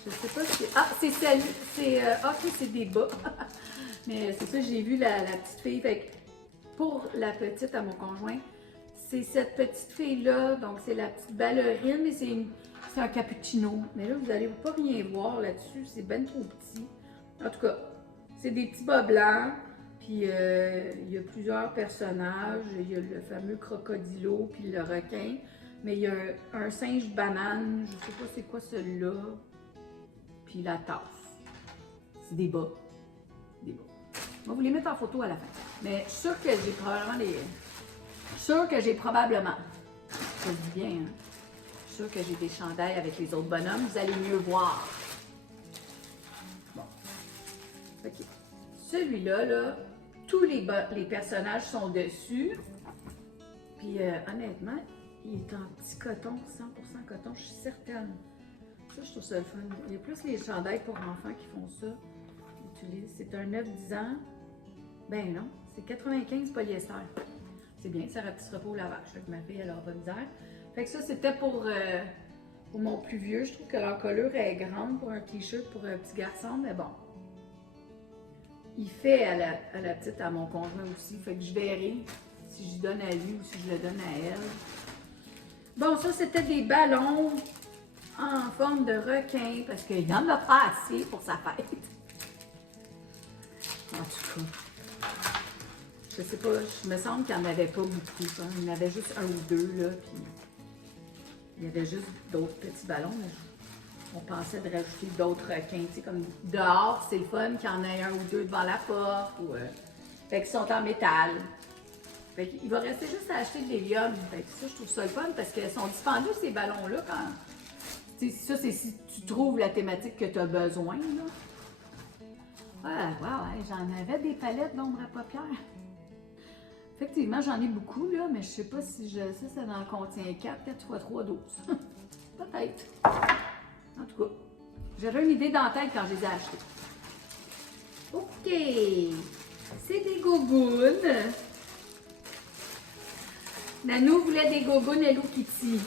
Je sais pas si... Ah, c'est celle... ok, c'est des bas. Mais c'est ça, j'ai vu la petite fille. Fait que pour la petite à mon conjoint, c'est cette petite fille-là. Donc, c'est la petite ballerine, mais c'est un cappuccino. Mais là, vous n'allez pas rien voir là-dessus. C'est ben trop petit. En tout cas, c'est des petits bas blancs. Puis, il y a plusieurs personnages. Il y a le fameux crocodilo, puis le requin. Mais il y a un singe banane. Je sais pas c'est quoi celui-là. Puis la tasse. C'est des bas. Des bas. On va vous les mettre en photo à la fin. Mais je suis sûre que j'ai probablement des... Je suis sûre que j'ai probablement... Ça se dit bien, hein? Je suis sûre que j'ai des chandails avec les autres bonhommes. Vous allez mieux voir. Bon. OK. Celui-là, là, tous les personnages sont dessus. Puis honnêtement, il est en petit coton, 100% coton, je suis certaine. Ça, je trouve ça le fun. Il y a plus les chandails pour enfants qui font ça. C'est un 9-10 ans. Ben non, c'est 95 polyester. C'est bien, ça rapetissera pas au lavage. Fait que ma fille, elle aura pas de misère. Fait que ça, c'était pour mon plus vieux. Je trouve que l'encolure est grande pour un t-shirt pour un petit garçon, mais bon. Il fait à la petite, à mon conjoint aussi. Fait que je verrai si je donne à lui ou si je le donne à elle. Bon, ça, c'était des ballons en forme de requin, parce qu'il en a pas assez pour sa fête. En tout cas, je sais pas, je me semble qu'il n'y en avait pas beaucoup. Hein. Il y en avait juste un ou deux, là, puis il y avait juste d'autres petits ballons. Mais on pensait de rajouter d'autres requins, tu sais, comme dehors, c'est le fun qu'il y en ait un ou deux devant la porte, ou fait qu'ils sont en métal. Fait qu'il va rester juste à acheter de l'hélium. Fait que ça, je trouve ça le fun, parce qu'ils sont dispendieux, ces ballons-là, quand... Ça, c'est si tu trouves la thématique que tu as besoin, là. Ah, wow, j'en avais des palettes d'ombre à paupières. Effectivement, j'en ai beaucoup, là, mais je sais pas si ça en contient 4 x 3, 12. Peut-être. En tout cas, j'avais une idée dans la tête quand je les ai achetés. OK. C'est des gougounes. Nanou voulait des gougounes Hello Kitty.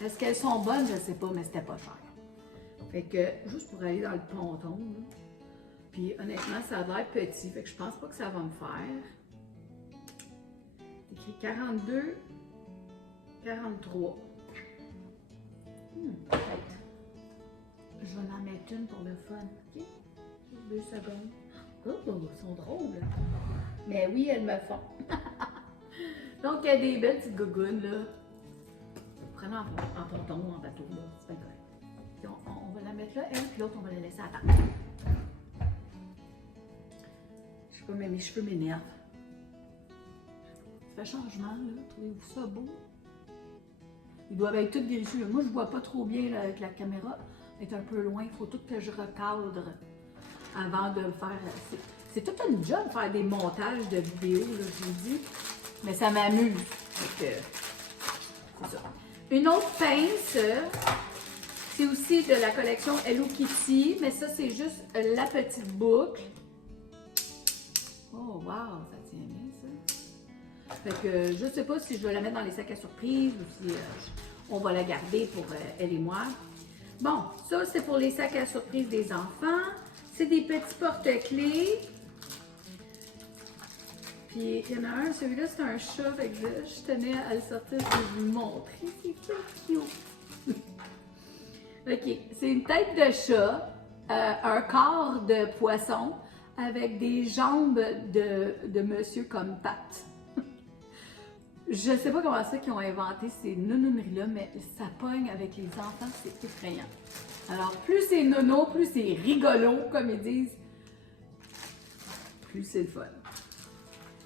Est-ce qu'elles sont bonnes? Je ne sais pas, mais c'était pas cher. Fait que, juste pour aller dans le ponton, là. Puis honnêtement, ça a l'air petit, fait que je pense pas que ça va me faire. C'est écrit 42, 43. Peut-être. Je vais en mettre une pour le fun, ok? Juste 2 secondes. Oh, elles sont drôles. Mais oui, elles me font. Donc, il y a des belles petites gougounes, là. Prenez en ponton ou en bateau, là. C'est pas correct. On va la mettre là, elle, puis l'autre, on va la laisser à table. Je sais pas, mais mes cheveux m'énervent. Ça fait changement, là. Trouvez-vous ça beau? Ils doivent être tous grissus. Moi, je vois pas trop bien là, avec la caméra. Elle est un peu loin. Il faut tout que je recadre avant de le faire. C'est tout un job de faire des montages de vidéos, là, je vous dis. Mais ça m'amuse. C'est ça. Une autre pince, c'est aussi de la collection Hello Kitty, mais ça, c'est juste la petite boucle. Oh, wow, ça tient bien, ça. Fait que je sais pas si je dois la mettre dans les sacs à surprise ou si on va la garder pour elle et moi. Bon, ça, c'est pour les sacs à surprise des enfants. C'est des petits porte-clés. Puis, il y en a un, celui-là, c'est un chat, fait que je tenais à le sortir pour vous le montrer. C'est cute! OK, c'est une tête de chat, un corps de poisson avec des jambes de monsieur comme pattes. Je sais pas comment ça qu'ils ont inventé ces nounouneries-là, mais ça pogne avec les enfants, c'est effrayant. Alors, plus c'est nono, plus c'est rigolo, comme ils disent, plus c'est le fun.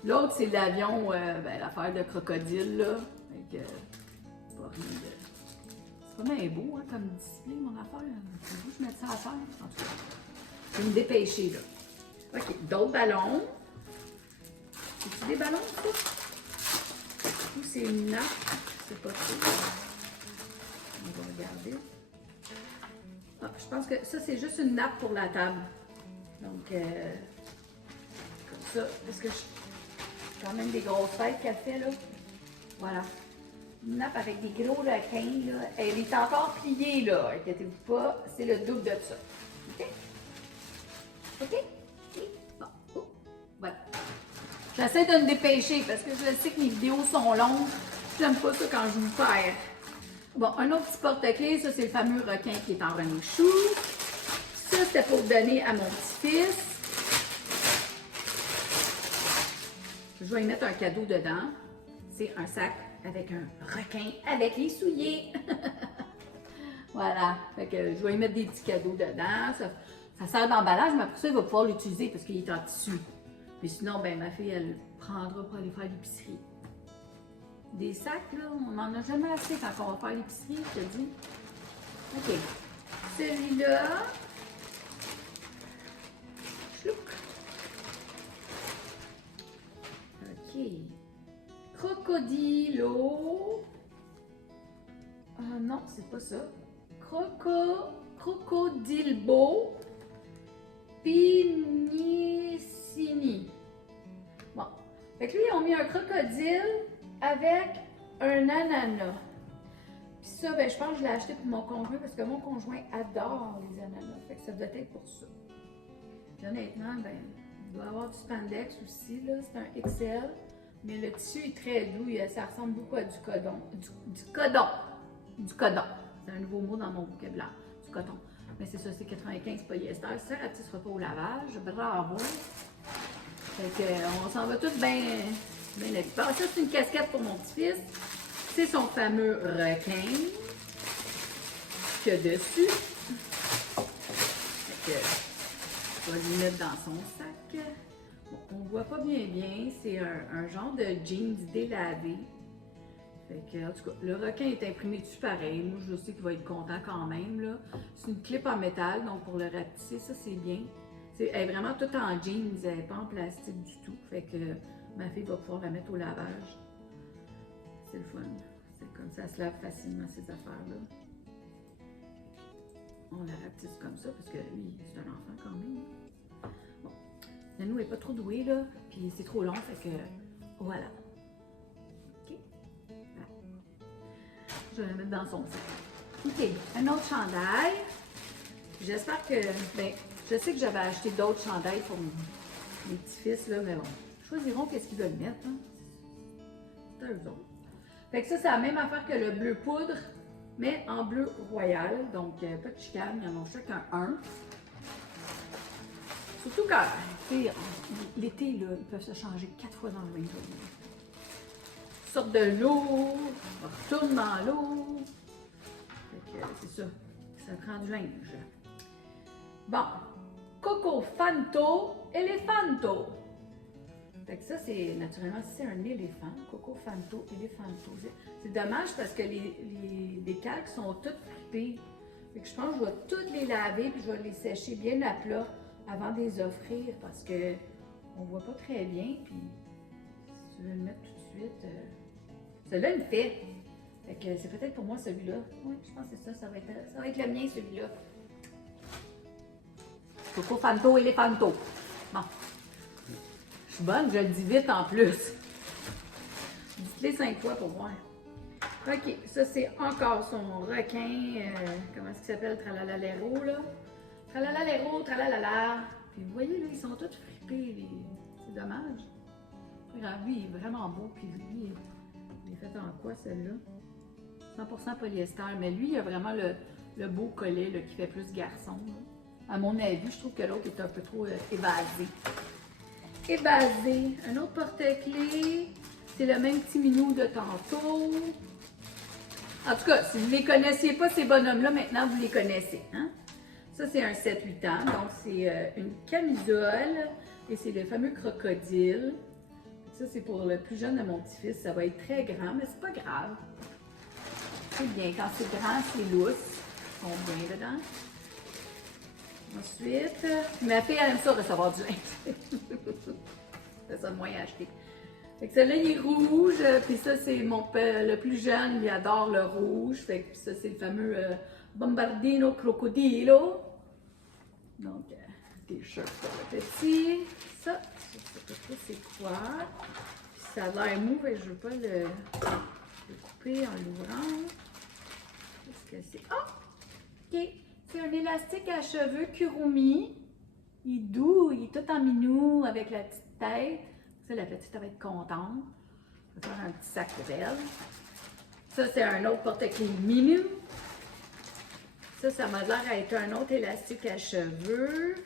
L'autre, c'est l'avion, l'affaire de crocodile, là. Fait que, pas rien de... C'est pas bien beau, hein, comme display, mon affaire. C'est vous, je mets ça à faire, en tout cas. Je vais me dépêcher, là. OK, d'autres ballons. C'est-tu des ballons, ça? Ou c'est une nappe? Je sais pas trop. On va regarder. Ah, je pense que ça, c'est juste une nappe pour la table. Donc, comme ça, parce que j'ai quand même des grosses fêtes qu'elle fait, là. Voilà. Une nappe avec des gros requins, là. Elle est encore pliée, là. Inquiétez-vous pas, c'est le double de ça. OK? OK? OK? Bon. Oh. Voilà. J'essaie de me dépêcher parce que je sais que mes vidéos sont longues. J'aime pas ça quand je vous perds. Bon, un autre petit porte-clés, ça c'est le fameux requin qui est en René Chou. Ça, c'était pour donner à mon petit-fils. Je vais y mettre un cadeau dedans. C'est un sac avec un requin avec les souliers. Voilà. Fait que je vais y mettre des petits cadeaux dedans. Ça sert d'emballage, mais après ça, il va pouvoir l'utiliser parce qu'il est en tissu. Puis sinon, ben ma fille, elle prendra pour aller faire l'épicerie. Des sacs, là, on n'en a jamais assez quand on va faire l'épicerie, je te dis. OK. Celui-là. Chlouc. OK. Crocodilo. Ah non, c'est pas ça. Crocodilbo. Pinicini. Bon. Fait que lui, ils ont mis un crocodile avec un ananas. Puis ça, ben, je pense que je l'ai acheté pour mon conjoint parce que mon conjoint adore les ananas. Fait que ça doit être pour ça. Puis honnêtement, ben, il doit y avoir du spandex aussi, là. C'est un XL. Mais le tissu est très doux. Ça ressemble beaucoup à du codon. Du codon. Du codon. C'est un nouveau mot dans mon vocabulaire. Du coton. Mais c'est ça, c'est 95 polyester. Ça ratissera pas au lavage. Bravo. Fait que, on s'en va tous bien habillés. Bon, ça, c'est une casquette pour mon petit-fils. C'est son fameux requin qu'il y a dessus. Fait que, je vais lui mettre dans son sac. Bon, on ne voit pas bien. C'est un genre de jeans délavé. Fait que, en tout cas, le requin est imprimé dessus pareil. Moi, je sais qu'il va être content quand même, là. C'est une clip en métal, donc pour le rapetisser, ça, c'est bien. Elle est vraiment toute en jeans, elle n'est pas en plastique du tout. Fait que ma fille va pouvoir la mettre au lavage. C'est le fun. C'est comme ça se lave facilement, ces affaires-là. On la rapetisse comme ça, parce que lui, c'est un enfant quand même. Bon. Nanou n'est pas trop douée, là, puis c'est trop long, fait que voilà. OK? Voilà. Je vais la mettre dans son sac. OK, un autre chandail. J'espère que, ben, je sais que j'avais acheté d'autres chandails pour mes petits-fils, là, mais bon, ils choisiront qu'est-ce qu'ils veulent mettre. Hein. C'est eux autres. Fait que ça, c'est la même affaire que le bleu poudre, mais en bleu royal. Donc, pas de chicane, ils en ont chacun un. Surtout quand, l'été, là, ils peuvent se changer 4 fois dans le même jour. Ils sortent de l'eau, retournent dans l'eau. Fait que c'est ça, ça prend du linge. Bon, Coco Fanto, Elefanto. Fait que ça, c'est naturellement, c'est un éléphant. Coco Fanto, Elefanto. C'est dommage parce que les décalques sont toutes fripées. Fait que je pense que je vais toutes les laver puis je vais les sécher bien à plat avant de les offrir parce que on voit pas très bien. Puis si tu veux le mettre tout de suite, celui-là, il me fait. Fait que c'est peut-être pour moi celui-là. Oui, je pense que c'est ça. Ça va être le mien, celui-là. Coco Fanto, Elefanto. Bon. Je suis bonne, je le dis vite en plus. Dites-les 5 fois pour voir. OK, ça c'est encore son requin. Comment est-ce qu'il s'appelle? Tralalalero, là. Tralalalero, tralalala. Puis vous voyez, là, ils sont tous fripés. C'est dommage. Regarde, lui, il est vraiment beau. Puis lui, il est fait en quoi, celle-là? 100% polyester. Mais lui, il a vraiment le beau collet là, qui fait plus garçon. Là. À mon avis, je trouve que l'autre est un peu trop évasé. Évasé. Un autre porte-clés. C'est le même petit minou de tantôt. En tout cas, si vous ne les connaissiez pas, ces bonhommes-là, maintenant, vous les connaissez. Hein? Ça, c'est un 7-8 ans. Donc, c'est une camisole. Et c'est le fameux crocodile. Ça, c'est pour le plus jeune de mon petit-fils. Ça va être très grand, mais c'est pas grave. C'est bien. Quand c'est grand, c'est lousse. Ils sont bien dedans. Ensuite, ma fille, elle aime ça recevoir du linge. C'est ça de moins à acheter. Fait que celui-là, il est rouge. Puis ça, c'est le plus jeune, il adore le rouge. Fait que ça, c'est le fameux Bombardino Crocodilo. Donc, t-shirt pour le petit. Ça, je sais pas trop c'est quoi. Puis ça a l'air mou, mais je veux pas le couper en l'ouvrant. Qu'est-ce que c'est? Oh! OK. C'est un élastique à cheveux Kurumi. Il est doux, il est tout en minou avec la petite tête. Ça, la petite, elle va être contente. Je vais faire un petit sac pour elle. Ça, c'est un autre porte-clés minou. Ça m'a l'air à être un autre élastique à cheveux.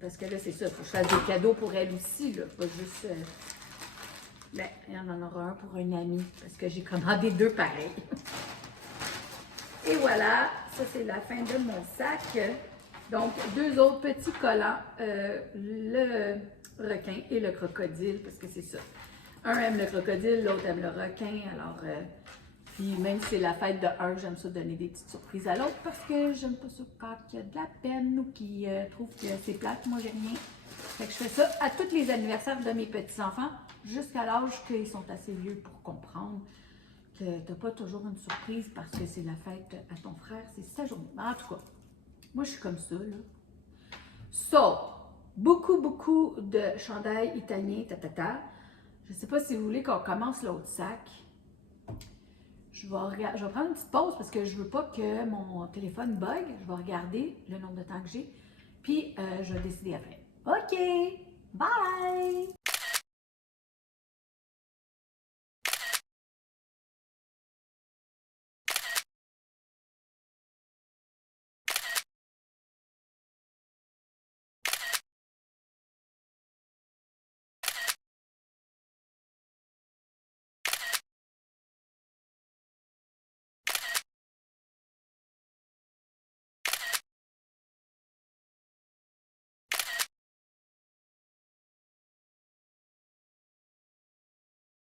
Parce que là, c'est ça, il faut que je fasse des cadeaux pour elle aussi, là. Pas juste... Ben, il y en aura un pour une amie, parce que j'ai commandé 2 pareils. Et voilà, ça c'est la fin de mon sac. Donc, 2 autres petits collants, le requin et le crocodile, parce que c'est ça. Un aime le crocodile, l'autre aime le requin, alors... Puis même si c'est la fête de un, j'aime ça donner des petites surprises à l'autre parce que j'aime pas ça quand il y a de la peine ou qui trouve que c'est plate. Moi, j'ai rien. Fait que je fais ça à tous les anniversaires de mes petits-enfants jusqu'à l'âge qu'ils sont assez vieux pour comprendre que t'as pas toujours une surprise parce que c'est la fête à ton frère, c'est sa journée. En tout cas, moi, je suis comme ça, là. So, beaucoup de chandails italiens, Je sais pas si vous voulez qu'on commence l'autre sac. Je vais prendre une petite pause parce que je veux pas que mon téléphone bug. Je vais regarder le nombre de temps que j'ai. Puis, je vais décider après. OK! Bye!